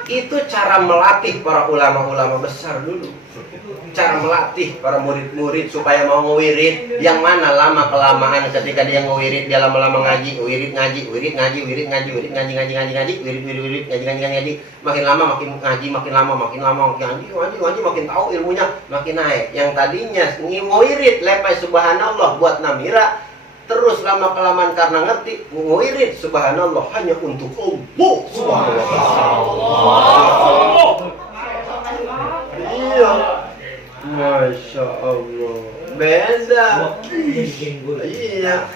Itu cara melatih para ulama-ulama besar dulu. Cara melatih para murid-murid supaya mau ngewirid. Yang mana lama-kelamaan ketika dia ngewirid, dia lama-lama ngaji, wirid ngaji, ngaji. Makin lama makin ngaji, makin lama makin ngaji, makin tahu ilmunya, makin naik. Yang tadinya ngewirid lepai subhanallah buat Namira, terus lama-kelamaan karena ngerti ngewirid subhanallah hanya untuk Allah subhanallah. Iya, masya Allah, beda. Iya,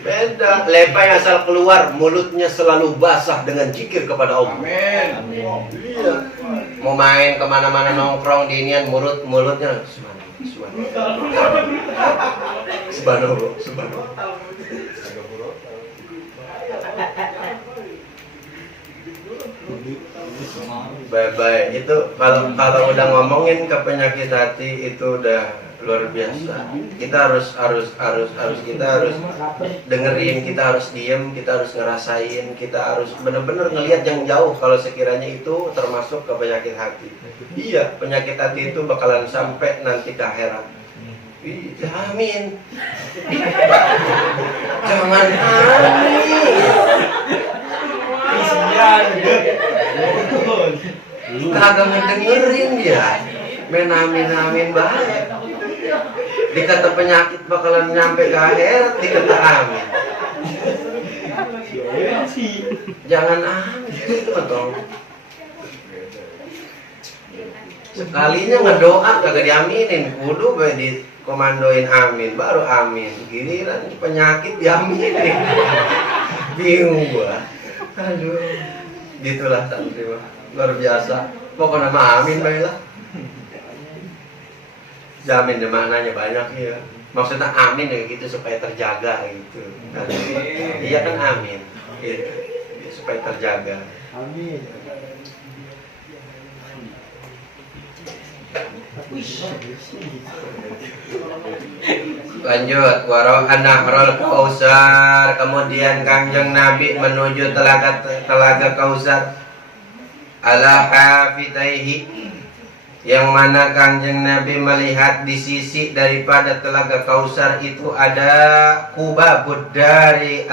beda. Lepai asal keluar mulutnya selalu basah dengan zikir kepada Allah. Amin. Iya. Mau main kemana-mana nongkrong di inian mulutnya Subhanallah, subhanallah. Bye-bye. Itu kalau udah ngomongin ke penyakit hati itu udah luar biasa. Kita harus dengerin, kita harus diem, kita harus ngerasain, kita harus bener-bener ngelihat yang jauh kalau sekiranya itu termasuk ke penyakit hati. Iya, penyakit hati itu bakalan sampai nanti ke akhirat. Amin. Jangan amin. Kagak ngedengerin dia. Main amin banget. Dikata penyakit bakalan nyampe ke akhirat, dikata amin. Jangan amin itu dong. Sekalinya ngedoa kagak diaminin, kudu bae dikomandoin amin, baru amin. Giliran penyakit diaminin. Bingung gua. Aduh. Gitulah tante mah. Luar biasa. Pokoknya mah amin bae lah. Jamin deh maknanya banyak ya. Maksudnya amin ya gitu supaya terjaga gitu. Iya kan amin. Gitu. Supaya terjaga. Amin. Lanjut, waro'ana rol kausar. Kemudian Kanjeng Nabi menuju telaga Kausar ala hafitaihi, yang mana Kanjeng Nabi melihat di sisi daripada telaga Kausar itu ada kubabud dari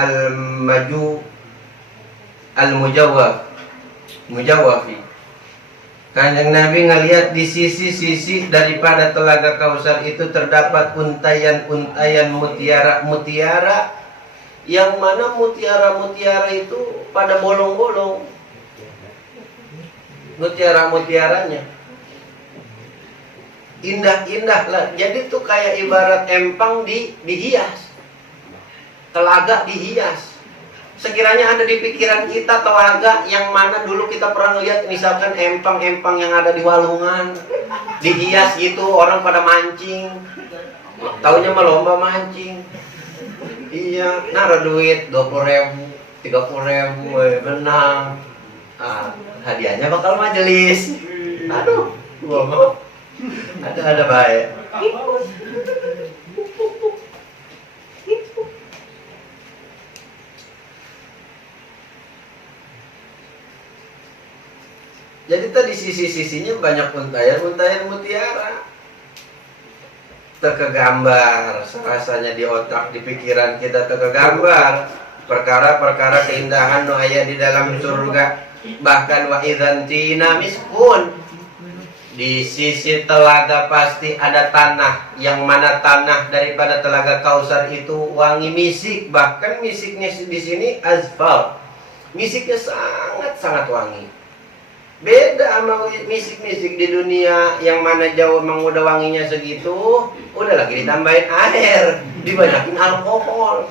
mujawwafi. Kanjeng Nabi ngelihat di sisi-sisi daripada telaga Kausar itu terdapat untayan-untayan mutiara-mutiara, yang mana mutiara-mutiara itu pada bolong-bolong. Mutiara-mutiaranya indah-indah lah. Jadi tuh kayak ibarat empang dihias, telaga dihias. Sekiranya ada di pikiran kita telaga yang mana dulu kita pernah lihat, misalkan empang-empang yang ada di Walungan dihias gitu, orang pada mancing, taunya mah lomba mancing. Iya, naruh duit 20.000, 30.000, benang. Hadiahnya bakal majelis. Aduh, gua mau. Ada baik. Jadi tadi sisi-sisinya banyak untayan mutiara. Terkegambar, rasanya di otak, di pikiran kita terkegambar perkara-perkara keindahan nu aya di dalam surga. Bahkan wa idzan tina miskun, di sisi telaga pasti ada tanah, yang mana tanah daripada telaga Kausar itu wangi misik. Bahkan misiknya di sini asfal, misiknya sangat wangi. Beda sama misik-misik di dunia yang mana jauh emang udah wanginya segitu, udah lagi ditambahin air, dibanyakin alkohol.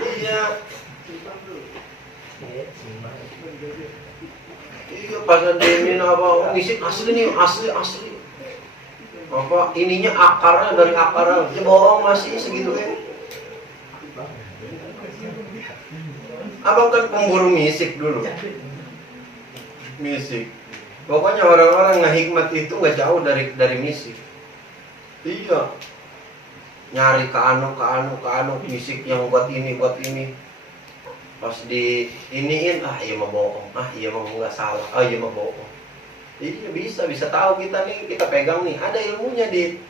Iya. Iya, pas ada ini apa misik asli nih, asli. Apa ininya akarnya dari akar, ya bohong masih segitu kan. Abang kan pemburu misik dulu. Misik. Pokoknya orang-orang ngehikmat itu nggak jauh dari misik. Iya. Nyari ke anu misik yang buat ini. Pas di iniin, iya mah bohong. Iya mah nggak salah. Iya mah bohong. Iya bisa tahu kita nih, kita pegang nih, ada ilmunya di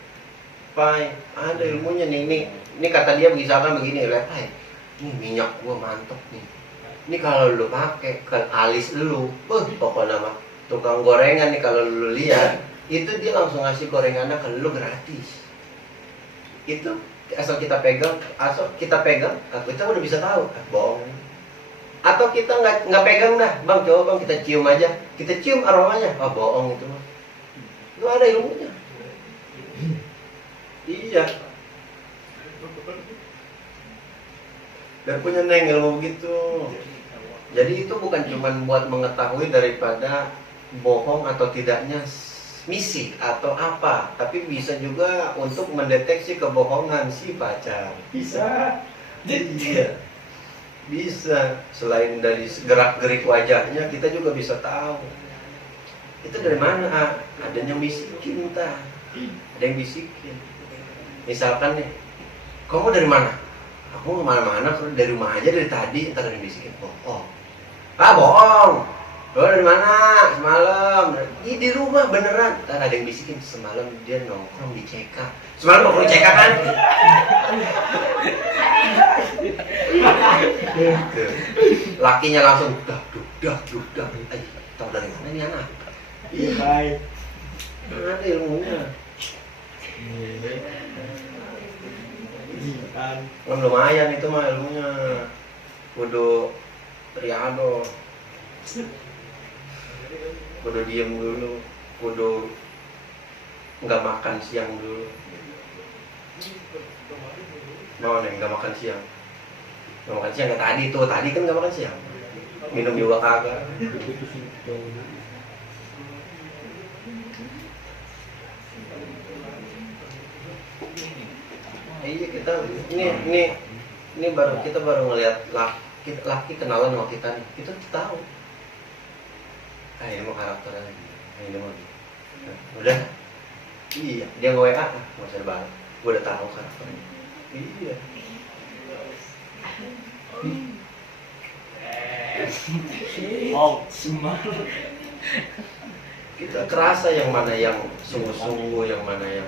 Pai, ada ilmunya nih. Ini kata dia misalkan begini, lihat Pai. Ini minyak gua mantap nih. Ini kalau lu pakai ke alis lu, pokoknya mah tukang gorengan nih kalau lu lihat, itu dia langsung ngasih gorengannya ke lu gratis. Itu asal kita pegang, kita udah bisa tahu, bohong. Atau kita nggak pegang dah, bang coba bang kita cium aja, kita cium aromanya, bohong itu mah. Itu ada ilmunya. Iya. Dan punya neng ilmu begitu. Jadi itu bukan cuma buat mengetahui daripada bohong atau tidaknya misi atau apa, tapi bisa juga untuk mendeteksi kebohongan si pacar. Bisa. Iya. Bisa. Selain dari gerak-gerik wajahnya, kita juga bisa tahu. Itu dari mana? Ada yang bisikin, entah. Ada yang bisikin. Misalkan nih, kamu dari mana? Aku kemana-mana, dari rumah aja dari tadi. Entar ada yang bisikin, bohong. Bohong. Lo dari mana? Semalam. Di rumah beneran. Entar ada yang bisikin, semalam dia nongkrong di CK. Semalam nongkrong di CK kan? Lakinya langsung dah. Tahu dari mana nih anak? Baik. Ada ilmunya. Kan. Lumayan itu mah ilmunya. Kudu triado. Kudu diem dulu. Kudu nggak makan siang dulu. Mau nih nggak makan siang. Nggak makan siang kayak tadi tuh. Tadi kan nggak makan siang. Minum juga kagak. Iya kita ini baru kita baru ngelihat laki kenalan sama kita nih, kita tahu. Ini mau karakternya, ini mau. Udah, iya dia nge-WA, nggak usah dibalik, gue udah tahu karakternya. Iya. Oh, semua. Kita kerasa yang mana yang sungguh-sungguh, yang mana yang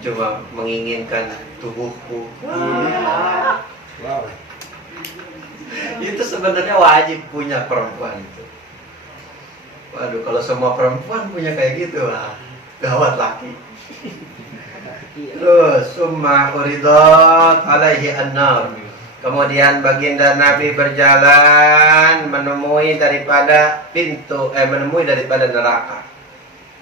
cuma menginginkan tubuhku. Wow. Itu sebenarnya wajib punya perempuan itu. Waduh, kalau semua perempuan punya kayak gitu lah, gawat laki. Terus summa uridat alaihi an-nar. Kemudian baginda Nabi berjalan menemui daripada neraka.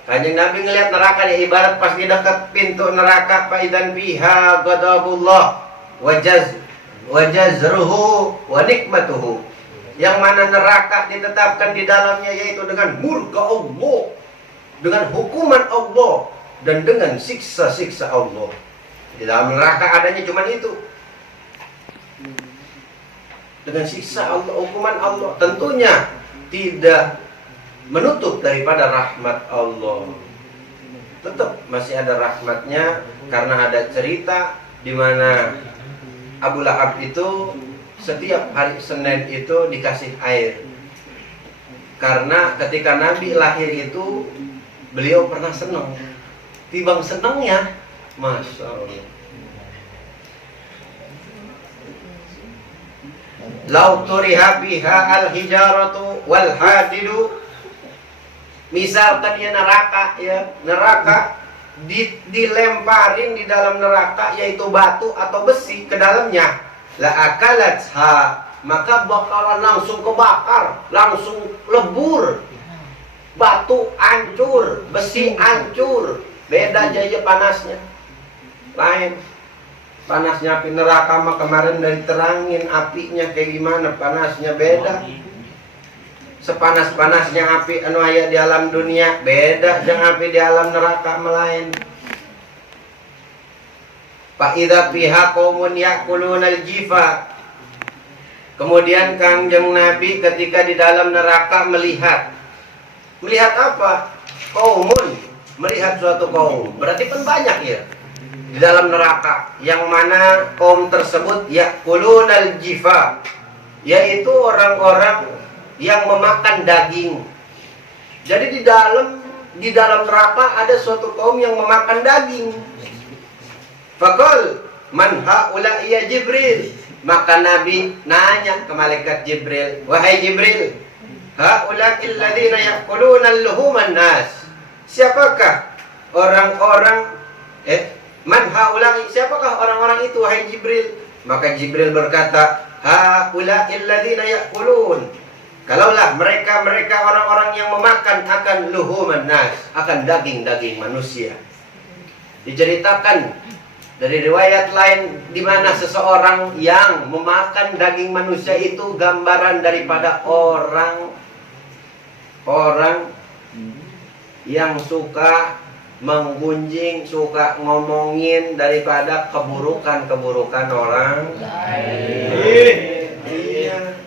Kanjeng Nabi ngelihat neraka nih, ibarat pas di dekat pintu neraka, faidan biha ghadabullah wajazruhu wa nikmatuhu. Yang mana neraka ditetapkan di dalamnya yaitu dengan murka Allah, dengan hukuman Allah, dan dengan siksa-siksa Allah. Di dalam neraka adanya cuma itu. Dengan siksa Allah, hukuman Allah, tentunya tidak menutup daripada rahmat Allah. Tetap masih ada rahmatnya, karena ada cerita di mana Abu Lahab itu setiap hari Senin itu dikasih air. Karena ketika Nabi lahir itu beliau pernah senang. Tibang senangnya, Masya Allah. Lau turiha biha al-hijaratu wal hadidu. Misalkan ya neraka dilemparin di dalam neraka yaitu batu atau besi ke dalamnya, la akalatha, maka bakalan langsung kebakar, langsung lebur. Batu hancur, besi hancur. Beda jaya panasnya. Lain. Panasnya api neraka mah kemarin dari terangin apinya kayak gimana, panasnya beda. Sepanas-panasnya api anu aya di alam dunia beda jeung api di alam neraka melain. Fa idza fiha qaumun yaqulunal jifa. Kemudian Kangjeng Nabi ketika di dalam neraka melihat apa? Qaumun, melihat suatu kaum. Berarti kan banyak ya di dalam neraka, yang mana kaum tersebut yaqulunal jifa, yaitu orang-orang yang memakan daging. Jadi di dalam neraka ada suatu kaum yang memakan daging. Faqal man haula ya Jibril. Maka Nabi nanya ke malaikat Jibril, wahai Jibril, haula alladziina yaquluna luhuman nas. Siapakah orang-orang man haula, siapakah orang-orang itu wahai Jibril? Maka Jibril berkata, haula alladziina yaqulun. Kalaulah mereka orang-orang yang memakan akan luhuman nas, akan daging-daging manusia. Diceritakan dari riwayat lain di mana seseorang yang memakan daging manusia itu gambaran daripada orang yang suka menggunjing, suka ngomongin daripada keburukan-keburukan orang lain. Iya.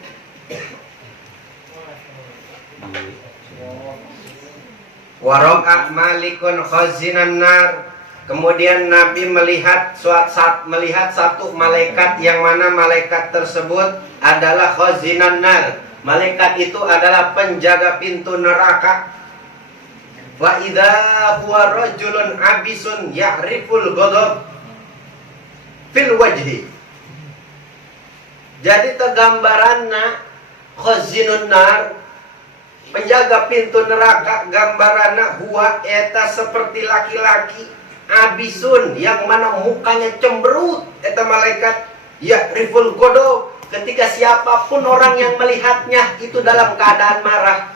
Waroka malikun khazinan nar. Kemudian Nabi melihat satu malaikat yang mana malaikat tersebut adalah khazinan nar. Malaikat itu adalah penjaga pintu neraka. Wa idza huwa rajulun abisun ya'riful ghadab fil wajhi. Jadi tegambaranna khazinun nar, penjaga pintu neraka, gambaranna huwa eta seperti laki-laki abisun yang mana mukanya cemberut, eta malaikat ya'riful ghadab, ketika siapapun orang yang melihatnya itu dalam keadaan marah.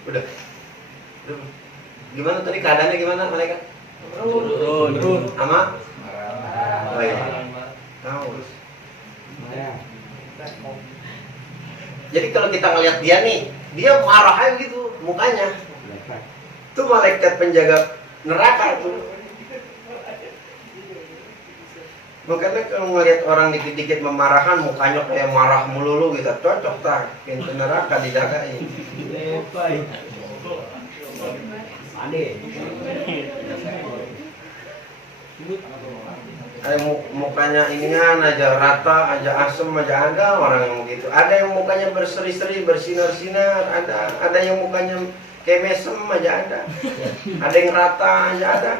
Udah. Gimana tadi keadaannya, gimana malaikat? Turun. Ama? Oh iya. Tahu. Jadi kalau kita ngelihat dia nih, dia marah aja gitu mukanya. Itu malaikat penjaga neraka itu. Makanya kalau ngelihat orang dikit-dikit memarahan, mukanya kayak marah melulu gitu, cocok tak pintu neraka dijagain. Ada mukanya inian aja rata, aja asem, aja ada orang yang begitu. Ada yang mukanya berseri-seri, bersinar-sinar, ada yang mukanya kayak mesem aja ada. Ada yang rata aja ada.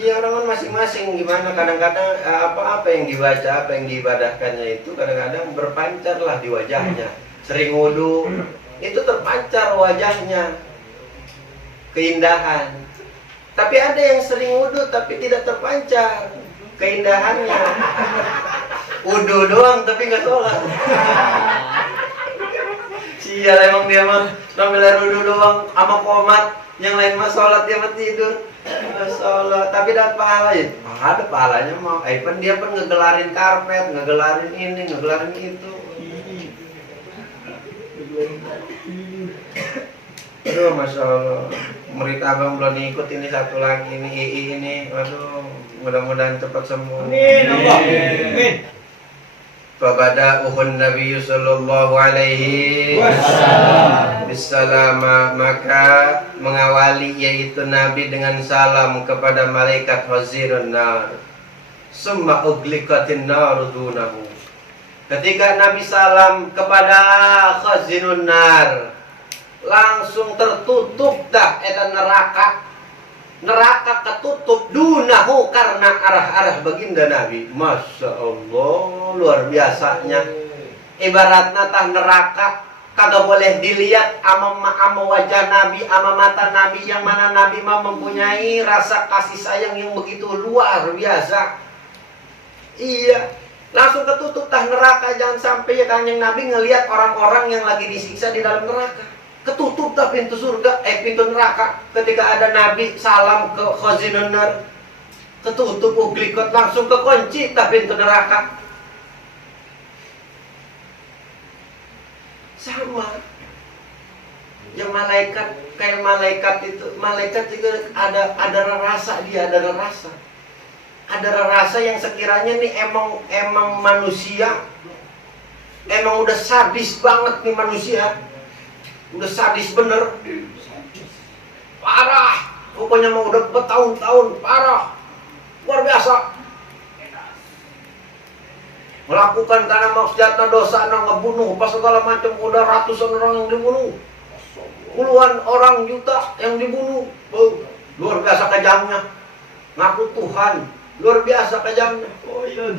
Iya, orang kan masing-masing gimana, kadang-kadang apa yang dibaca, apa yang diibadahkannya itu kadang-kadang berpancar lah di wajahnya. Sering wudu, itu terpancar wajahnya, keindahan. Tapi ada yang sering wudu tapi tidak terpancar keindahannya. Wudu doang tapi nggak sholat. Sial emang dia mah, sambil wudu doang sama komat, yang lain mah sholat dia mah tidur. Sholat tapi dapat pahala ya. Ada pahalanya mau. Dia pun ngegelarin karpet, ngegelarin ini, ngegelarin itu. Aduh, masya Allah. Murid abang belum ikut ini satu lagi ini II ini. Aduh, mudah-mudahan cepat sembuh. Amin. Fabada uhun Nabi sallallahu alaihi wasallam bisalama, maka mengawali yaitu Nabi dengan salam kepada malaikat khazirun nar. Summa uglikatin nar dunahu. Ketika Nabi salam kepada khazinun nar, langsung tertutup dah eta neraka. Neraka ketutup dunahu karena arah-arah baginda Nabi. Masya Allah, luar biasanya. Ibaratnya tah neraka kagak boleh dilihat ama wajah Nabi, ama mata Nabi, yang mana Nabi mah mempunyai rasa kasih sayang yang begitu luar biasa. Iya, langsung ketutup tah neraka. Jangan sampai ya Kanjeng Nabi ngelihat orang-orang yang lagi disiksa di dalam neraka. Ketutup tak pintu surga, pintu neraka. Ketika ada Nabi salam ke khazinun nar, ketutup uglikot, langsung kekunci tak pintu neraka. Sama. Yang malaikat kayak malaikat itu, malaikat juga ada rasa, dia ada rasa. Ada rasa yang sekiranya nih emang manusia, emang udah sadis banget nih manusia. Udah sadis bener, parah, pokoknya mau udah bertahun-tahun, parah, luar biasa. Melakukan karena maksiatna dosa, ngebunuh, pas segala macam, udah ratusan orang yang dibunuh, puluhan orang juta yang dibunuh. Luar biasa kejamnya, ngaku Tuhan, luar biasa kejamnya. Oh iya.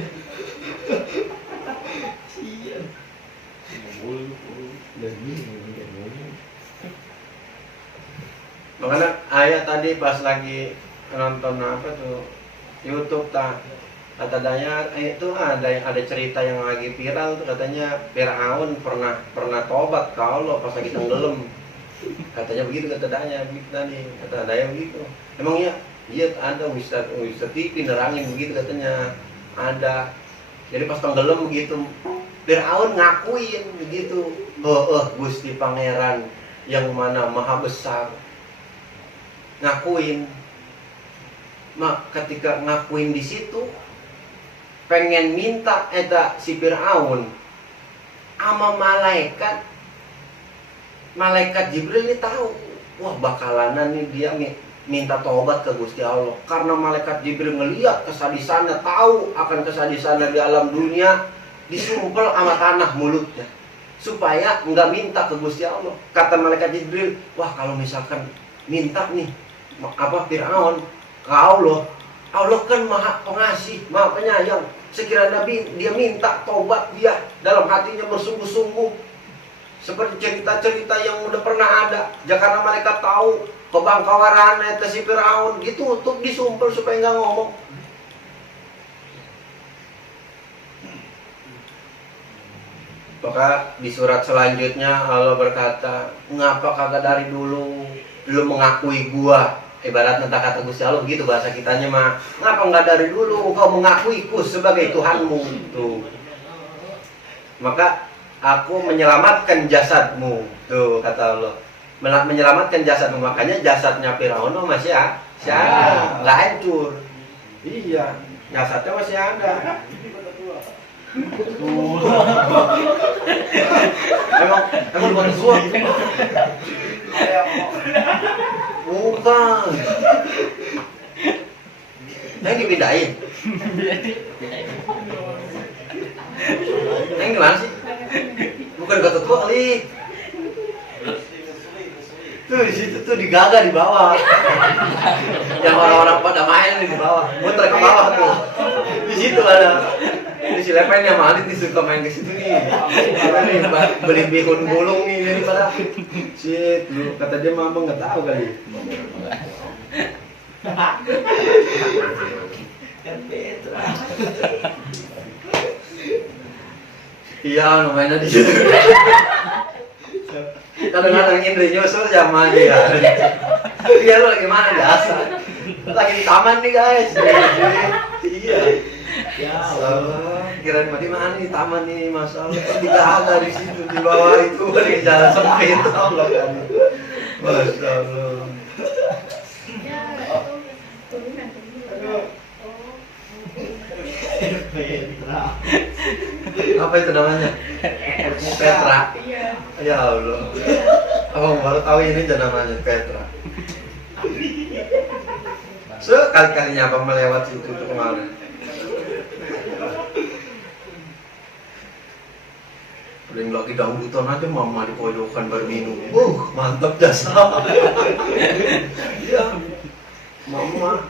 Makanya ayah tadi pas lagi nonton apa tuh YouTube kata Daya itu ada cerita yang lagi viral tuh, katanya Firaun pernah tobat ke Allah pas lagi tenggelam. Katanya begitu kata Daya tadi, kata Daya begitu. Emang iya ada Ustaz TV nerangin begitu katanya ada. Jadi pas tenggelam begitu Firaun ngakuin begitu. Gusti Pangeran, yang mana maha besar ngakuin. Ketika ngakuin di situ pengen minta eta si Firaun ama malaikat Jibril ini tahu, wah bakalanan nih dia minta tobat ke Gusti Allah. Karena malaikat Jibril ngeliat kesadisannya, tahu akan kesadisannya di alam dunia, disumpel sama tanah mulutnya supaya nggak minta ke Gusti Allah. Kata malaikat Jibril, wah kalau misalkan minta nih Firaun ke Allah kan maha pengasih, maha penyayang. Sekiranya dia minta tobat, dia dalam hatinya bersungguh-sungguh seperti cerita-cerita yang udah pernah ada. Karena mereka tahu kebangkawaran eta si Firaun gitu, untuk disumpel supaya nggak ngomong. Maka di surat selanjutnya Allah berkata, ngapa kagak dari dulu lu mengakui gua? Ibarat nanti kata Gusti Allah begitu bahasa kitanya mah, ngapa nggak dari dulu kau mengakuiku sebagai Tuhanmu? Tuh. Maka aku menyelamatkan jasadmu. Tuh kata Allah, menyelamatkan jasadmu. Makanya jasadnya Firaun masih ada, nggak hancur. Iya, jasadnya masih ada. Emang bukan suap. Bukan. Yang dipindahin. Yang gimana sih? Bukan kata tua kali. Tuh di situ tuh digaga di bawah. Yang orang-orang pada main di bawah, muter ke bawah tuh. Di situ ada. Di si Lepen yang malit nih suka main ke situ nih. Beli bihun gulung nih daripada. Shit, lu kata dia mama nggak tahu kali. Iya, mainnya di situ. Kadang-kadang Indri nyusul sama dia. Iya, lu lagi mana biasa? Lagi di taman nih guys. Iya. Ya Allah, kirain di mana nih taman nih, masalah digaga di situ di bawah itu di jalan sempit. Allah kan. Masya Allah. Apa itu namanya? Petra. Ya Allah. Oh, baru tahu ini namanya Petra. Sekali-kalinya apa melewati itu kemarin. Paling lagi dangdutan aja mama di pojokan baru minum. Mantap jasa. Iya. Mama.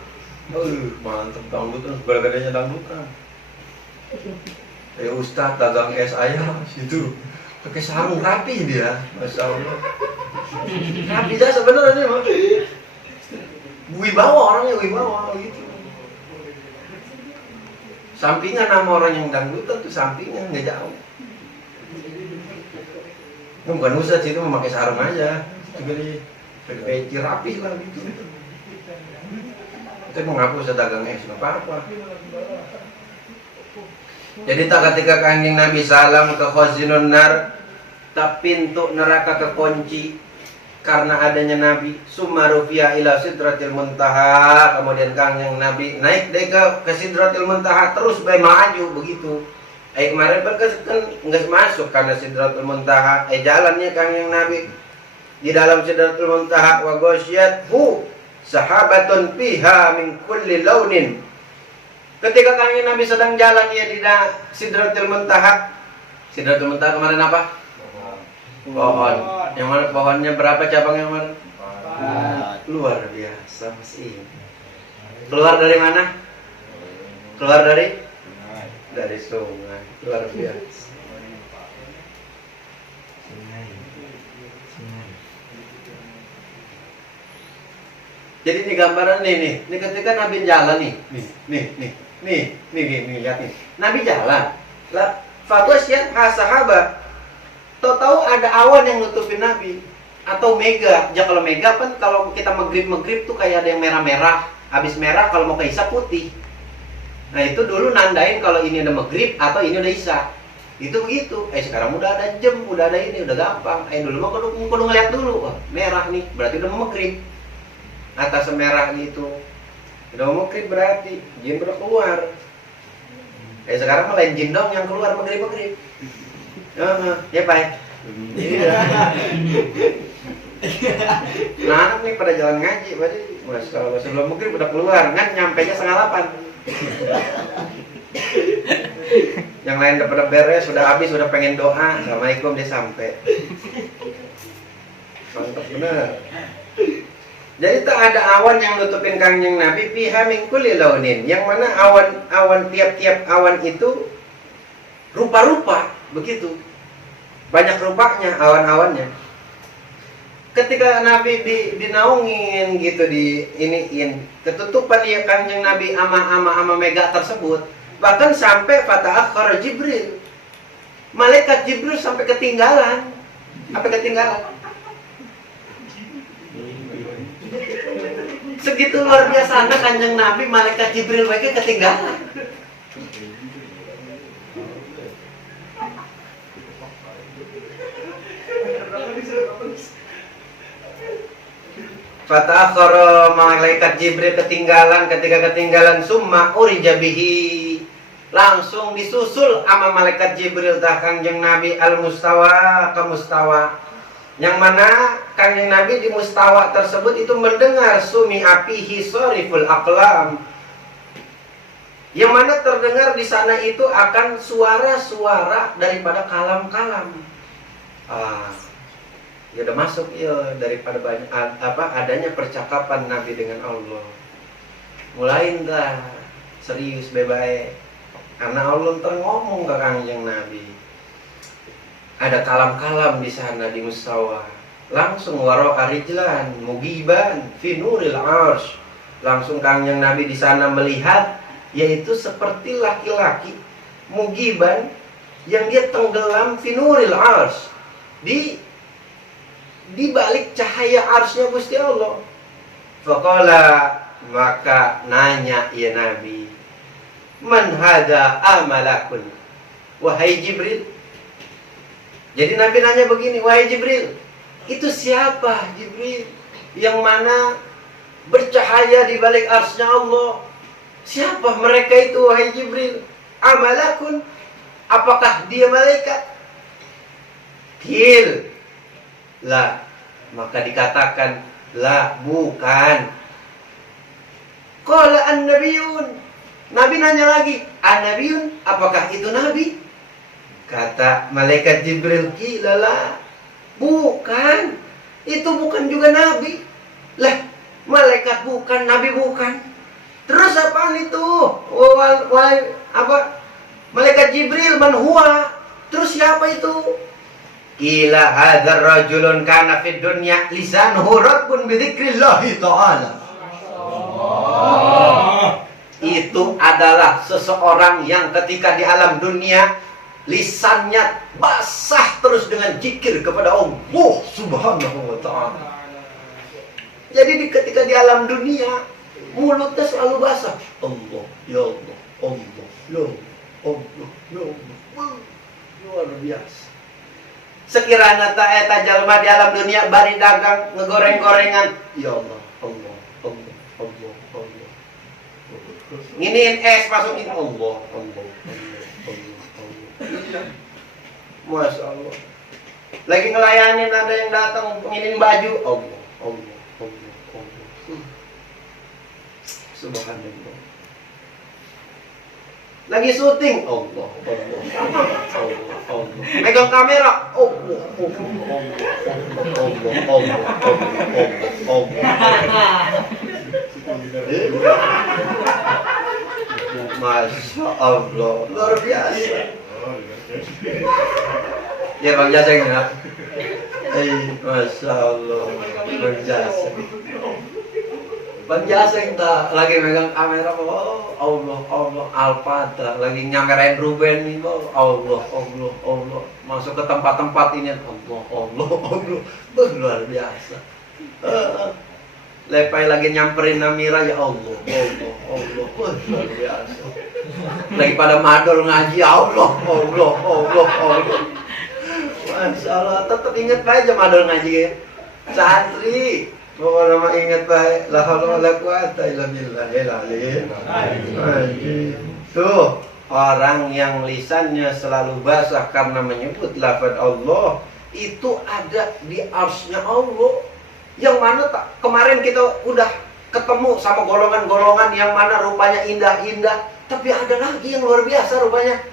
Mantap dangdutan, segala-galanya dangdutan. Kayak Ustadz dagang es ayam situ. Pakai sarung rapi dia. Masya Allah. Rapi dah sebenarnya mah. Wibawa, orangnya wibawa gitu. Sampingan sama orang yang dangdutan tuh, sampingan nggak jauh. Bukan Ustadz itu memakai sarung aja, juga di peci rapi lah gitu. Itu mengaku Ustadz dagang es, nggak apa-apa. Jadi tak ketika Kanjeng Nabi salam ke Khazinun Nar, tak pintu neraka kekunci karena adanya Nabi. Sumarufia ila Sidratil Muntaha, kemudian Kanjeng Nabi naik deh ke Sidratil Muntaha, terus bae maju begitu. Kemarin kan nggak masuk karena Sidratul Muntaha. Jalannya Kanjeng Nabi di dalam Sidratul Muntaha, wa ghasyiyathu sahabatun fiha min kulli launin. Ketika Kanjeng Nabi sedang jalan ya di Sidratul Muntaha. Sidratul Muntaha kemarin apa? Pohon. Yang mana pohonnya berapa cabang yang mana? Luar biasa Mas ini. Keluar dari mana? Keluar dari sungai. Luar biasa. Jadi ini gambaran nih. Ini ketika Nabi jalan nih. Nih, lihat nih. Nabi jalan. Lah, faghasyiat sahabat. Tahu ada awan yang nutupin Nabi atau mega. Ya kalau mega kan kalau kita maghrib tuh kayak ada yang merah-merah. Habis merah kalau mau ke isya putih. Nah itu dulu nandain kalau ini udah maghrib atau ini udah isya. Itu begitu. Sekarang udah ada jam, udah ada ini, udah gampang. Dulu mah kudu ngeliat dulu. Wah, merah nih, berarti udah mau maghrib. Atas merah gitu. Udah mau maghrib berarti jin udah keluar. Sekarang mah lain jin dong yang keluar maghrib. Ya Pak. Iya. Nah, anak nih pada jalan ngaji, berarti kalau sebelum maghrib udah keluar, kan nyampainya 7:30. Yang lain udah pada beres, sudah habis, sudah pengen doa, assalamualaikum dia sampai. Mantap bener. Jadi tak ada awan yang nutupin Kangjeng Nabi fiha min kulli launin. Yang mana awan tiap-tiap awan itu rupa-rupa begitu. Banyak rupanya awan-awannya. Ketika Nabi dinaungin gitu, iniin, ketutupan ya Kangjeng Nabi ama mega tersebut. Bahkan sampai fata'akhkhara Jibril. Malaikat Jibril sampai ketinggalan. Apa ketinggalan? Segitu luar biasa Kanjeng Nabi, malaikat Jibril mereka ketinggalan. Fata'akhkhara, malaikat Jibril ketinggalan. Ketika ketinggalan, summa urija bihi, langsung disusul sama malaikat Jibril tah Kanjeng Nabi al-mustawa ke mustawa. Yang mana Kanjeng Nabi di mustawa tersebut itu mendengar sumi apihi soriful aqlam. Yang mana terdengar di sana itu akan suara-suara daripada kalam-kalam. Ya udah masuk ya daripada banyak adanya percakapan Nabi dengan Allah. Mulain dah serius bebae. Karena Allah ngomong ke Kanjeng Nabi. Ada kalam-kalam di sana di mustawa. Langsung waro arijlan mugiban fi nuril arsh. Langsung Kanjeng Nabi di sana melihat, yaitu seperti laki-laki mugiban yang dia tenggelam fi nuril arsh, di balik cahaya arsy-Nya Gusti Allah. Faqala, maka nanya ya Nabi, man hada amalakun, wahai Jibril. Jadi Nabi nanya begini, wahai Jibril, itu siapa Jibril yang mana bercahaya di balik arsy-Nya Allah? Siapa mereka itu wahai Jibril? Amalakun, apakah dia malaikat? Kil, la, maka dikatakan la, bukan. Qala an-nabiyun, Nabi nanya lagi, an-nabiyun, apakah itu nabi? Kata malaikat Jibril, kilala, bukan. Itu bukan juga nabi. Lah, malaikat bukan, nabi bukan. Terus apaan itu? Malaikat Jibril man huwa. Terus siapa itu? Kila hadzal rajulun kana fid dunya lisanuhu rabbun bi dzikrillah ta'ala. Itu adalah seseorang yang ketika di alam dunia lisannya basah terus dengan zikir kepada Allah Subhanahu wa ta'ala. Jadi ketika di alam dunia mulutnya selalu basah. Allah, ya Allah, Allah, ya Allah, ya Allah. Luar biasa. Sekiranya ta jalma di alam dunia bari dagang ngegoreng-gorengan, ya Allah, Allah, Allah, Allah, Allah. Nginiin es masukin Allah, Allah, Allah, Allah. Masya Allah. Lagi ngelayanin ada yang datang nginin baju, Allah, Allah, Allah, Allah. Subhanallah. Lagi syuting, Allah, Allah, Allah, Allah. Megang kamera, Allah, Allah, Allah, Allah, Allah, Allah. Masya Allah, luar biasa. Ya Bang Jasa ingat. Masya Allah, Bang Jasa. Bang Jasa kita lagi megang kamera, oh Allah, Allah, Al-Fatah, lagi nyamperin Ruben nih, oh Allah, Allah, Allah, masuk ke tempat-tempat ini, Allah, Allah, Allah, luar biasa. Lepai lagi nyamperin Namira, ya Allah, Allah, Allah, luar biasa. Lagi pada madol ngaji, Allah. Masya Allah, tetap ingat aja madol ngaji ya. Santri, pokoknya mah ingat baik. La haula wala quwata illa billahil aliyyil azim. Tuh, orang yang lisannya selalu basah karena menyebut lafaz Allah, itu ada di arsy-nya Allah. Yang mana tak kemarin kita udah ketemu sama golongan-golongan yang mana rupanya indah-indah, tapi ada lagi yang luar biasa rupanya.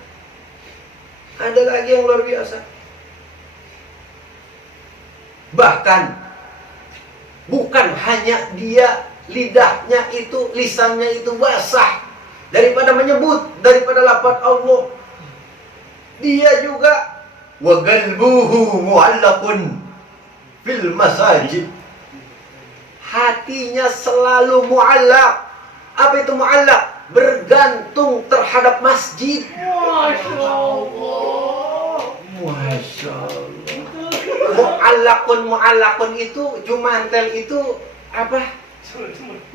Ada lagi yang luar biasa. Bahkan bukan hanya dia lidahnya itu, lisannya itu basah daripada menyebut, daripada lafaz Allah, dia juga wa qalbuhu mu'allaqun fil masajid. Hatinya selalu mu'allaq. Apa itu mu'allaq? Bergantung terhadap masjid. Masya Allah. Masya Allah. Mu'allaqun itu, jumantel itu apa?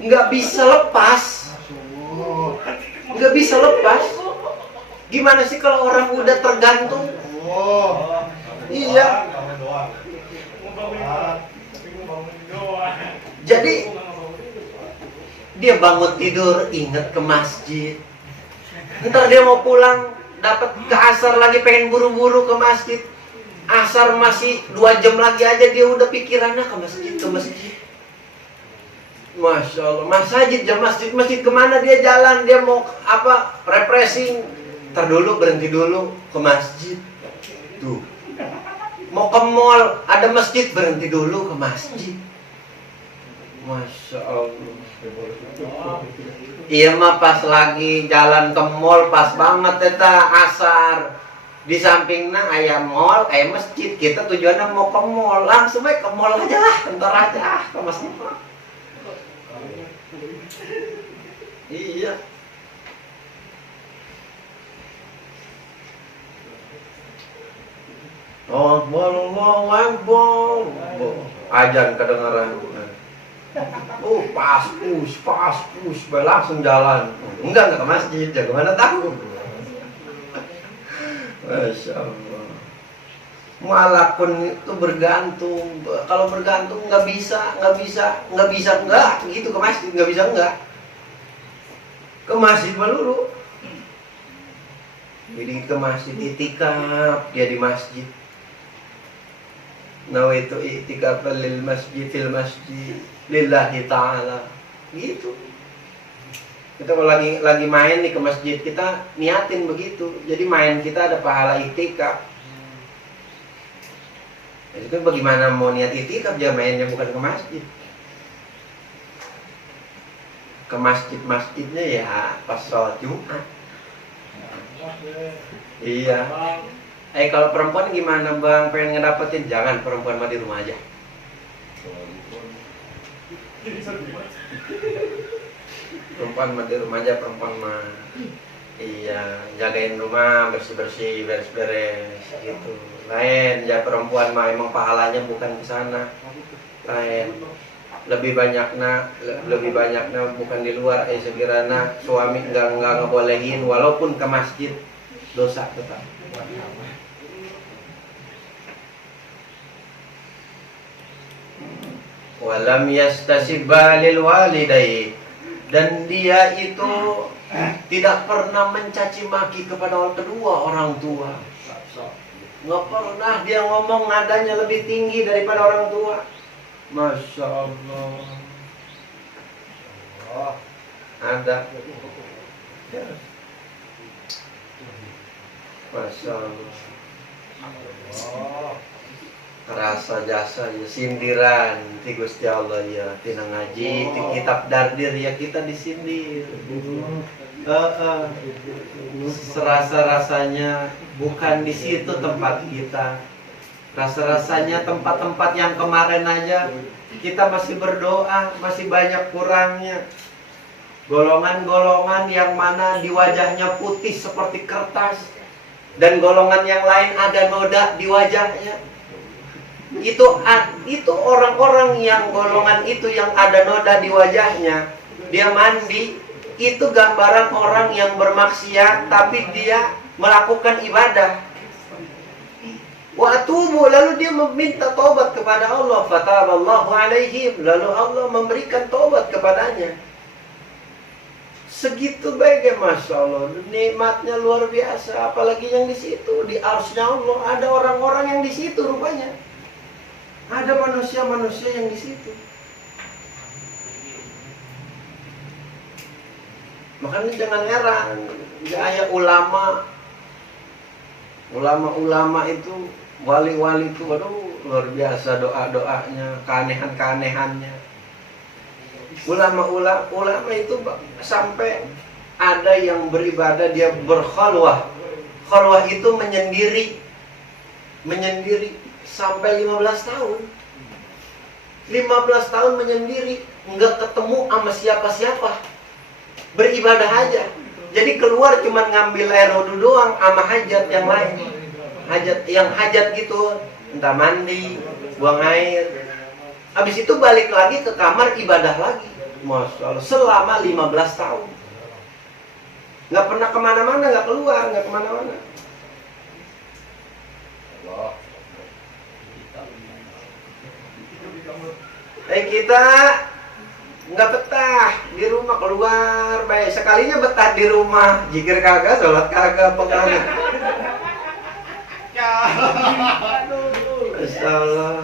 Nggak bisa lepas. Nggak bisa lepas. Gimana sih kalau orang udah tergantung? Iya. Jadi dia bangun tidur ingat ke masjid. Ntar dia mau pulang dapat ke asar lagi, pengen buru-buru ke masjid. Asar masih 2 jam lagi aja dia udah pikirannya ke masjid, ke masjid. Masya Allah, masjid jam masjid kemana dia jalan, dia mau apa, refreshing. Ntar dulu berhenti dulu ke masjid. Tuh, mau ke mall ada masjid, berhenti dulu ke masjid. Masya Allah. Iya mah pas lagi jalan ke mall pas banget eta asar. Di sampingnya aya mall, aya masjid. Kita tujuannya mau ke mall, langsung aja ke mall aja lah, bentar aja ke masjid. Iya. Allahu Akbar. Ajan kedengaran. Pas push, langsung jalan. Enggak ke masjid, ya kemana tahu. Masya Allah. Mu'allaqun itu bergantung. Kalau bergantung nggak bisa, gitu ke masjid, nggak bisa enggak. Ke masjid melulu. Jadi ke masjid itikaf, dia di masjid. Nawaitu i'tikafan lil masjid fil masjid lillahi ta'ala. Gitu. Kita kalau lagi main nih ke masjid, kita niatin begitu. Jadi main kita ada pahala i'tikaf. Jadi kan bagaimana mau niat i'tikaf, jangan mainnya bukan ke masjid. Ke masjid-masjidnya ya pas sholat Jumat. Iya. Kalau perempuan gimana bang? Pengen ngedapetin? Jangan, perempuan mah di rumah aja. Perempuan mah di rumah aja, perempuan mah. Iya, jagain rumah, bersih-bersih, beres-beres gitu. Lain, ya perempuan mah emang pahalanya bukan ke sana. Lain. Lebih banyaknya bukan di luar. Sekiranya suami nggak ngebolehin, walaupun ke masjid, dosa tetap. Walam yastasibba lil walidai, dan dia itu tidak pernah mencaci maki kepada kedua orang tua. Nggak pernah dia ngomong nadanya lebih tinggi daripada orang tua. Masya Allah. Ada. Masya Allah. Rasa jasa ya, sindiran ti Gusti Allah ya, tina ngaji ti kitab dardir ya, kita disindir. Serasa-rasanya bukan di situ tempat kita. Rasa-rasanya tempat-tempat yang kemarin aja kita masih berdoa, masih banyak kurangnya. Golongan-golongan yang mana di wajahnya putih seperti kertas, dan golongan yang lain ada noda di wajahnya. Itu orang-orang yang golongan itu yang ada noda di wajahnya, dia mandi, itu gambaran orang yang bermaksiat tapi dia melakukan ibadah. Wa atubu, lalu dia meminta taubat kepada Allah, fataballahu alaihim, lalu Allah memberikan taubat kepadanya. Segitu baiknya, masya Allah, nikmatnya luar biasa. Apalagi yang di situ, di arsy-Nya Allah ada orang-orang yang di situ rupanya. Ada manusia-manusia yang di situ. Makanya jangan heran, gaya ulama itu, wali-wali itu, waduh, luar biasa doa-doanya, keanehan-keanehannya. Ulama itu sampai ada yang beribadah dia berkhalwah. Khalwah itu menyendiri sampai 15 tahun. 15 tahun menyendiri, nggak ketemu sama siapa-siapa. Beribadah aja. Jadi keluar cuma ngambil air wudu doang sama hajat yang lain. Hajat gitu, entah mandi, buang air. Habis itu balik lagi ke kamar ibadah lagi. Masya Allah, selama 15 tahun. Nggak pernah kemana-mana, nggak keluar, nggak kemana-mana. Kita nggak betah di rumah, keluar baik. Sekalinya betah di rumah, jikir kagak, sholat kagak, pengaruh. Masya Allah.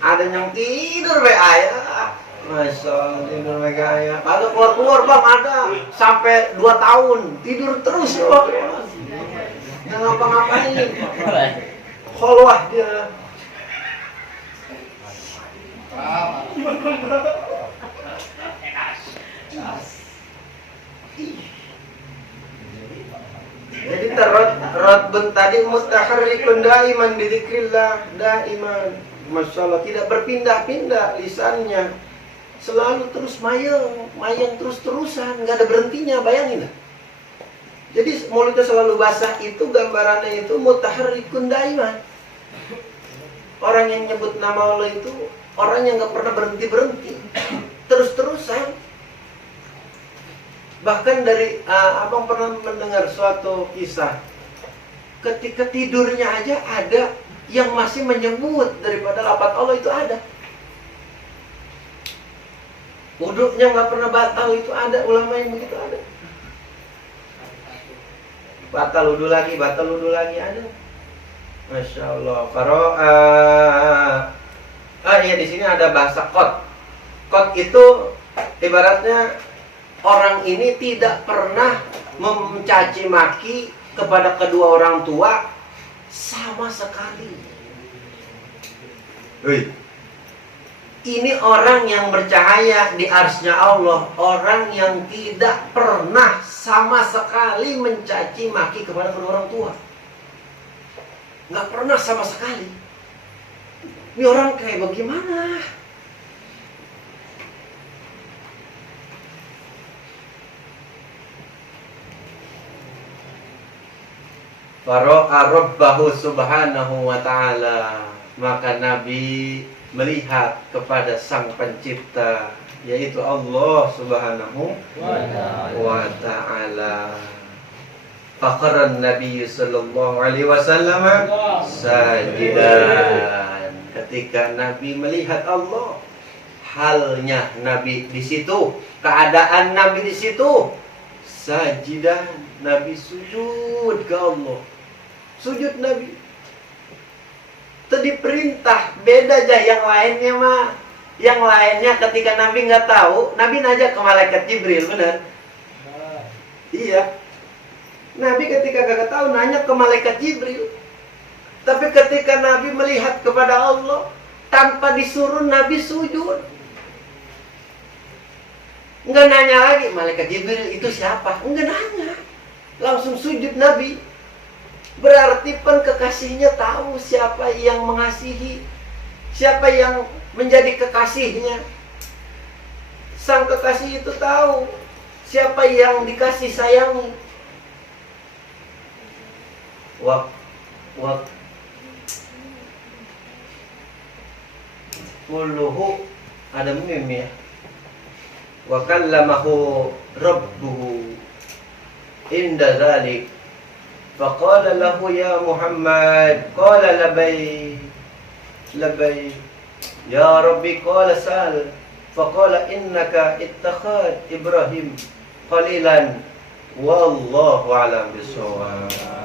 Ada yang tidur be ayah. Masya Allah, tidur be ayah. Kalau keluar bang ada sampai 2 tahun tidur terus loh. Nggak ngapa-ngapain. Khalwah dia. Jadi radbun tadi mutaharrikun daiman bidzikrillah daiman. Masya Allah, tidak berpindah-pindah lisannya. Selalu terus mayang terus-terusan, nggak ada berhentinya, bayangin lah. Jadi mulutnya selalu basah itu gambarannya itu mutaharrikun daiman. Orang yang nyebut nama Allah itu orang yang nggak pernah berhenti-berhenti, terus-terusan. Bahkan dari abang pernah mendengar suatu kisah, ketika tidurnya aja ada yang masih menyebut daripada lafaz Allah itu ada. Wudhunya nggak pernah batal itu ada, ulama yang begitu ada. Batal wudhu lagi ada. Masya Allah. Iya, di sini ada bahasa qad. Qad itu ibaratnya orang ini tidak pernah mencaci maki kepada kedua orang tua sama sekali. Ini orang yang bercahaya di arsy-Nya Allah, orang yang tidak pernah sama sekali mencaci maki kepada kedua orang tua. Nggak pernah sama sekali. Ini orang kayak bagaimana? Fara'a rabbahu subhanahu wa ta'ala. Maka Nabi melihat kepada sang pencipta, yaitu Allah subhanahu wa ta'ala. Faqaran Nabi sallallahu alaihi wasallam sajidan. Ketika Nabi melihat Allah, halnya Nabi di situ, keadaan Nabi di situ, sajidan, Nabi sujud ke Allah. Sujud Nabi. Itu diperintah, beda aja yang lainnya mah. Yang lainnya ketika Nabi nggak tahu, Nabi nanya ke malaikat Jibril, benar? Iya. Nabi ketika nggak tahu nanya ke malaikat Jibril. Tapi ketika Nabi melihat kepada Allah, tanpa disuruh Nabi sujud. Nggak nanya lagi, malaikat Jibril itu siapa? Nggak nanya. Langsung sujud Nabi. Berarti kan kekasihnya tahu siapa yang mengasihi, siapa yang menjadi kekasihnya. Sang kekasih itu tahu siapa yang dikasih sayangi. kulluhu ada mim ya. Wa kallamahu rabbuhu inda dzalik. Faqala lahu ya Muhammad, qala labbaik labbaik ya Rabbi, qala sal. Faqala innaka ittakhad Ibrahim qalilan wallahu a'lam bissawab.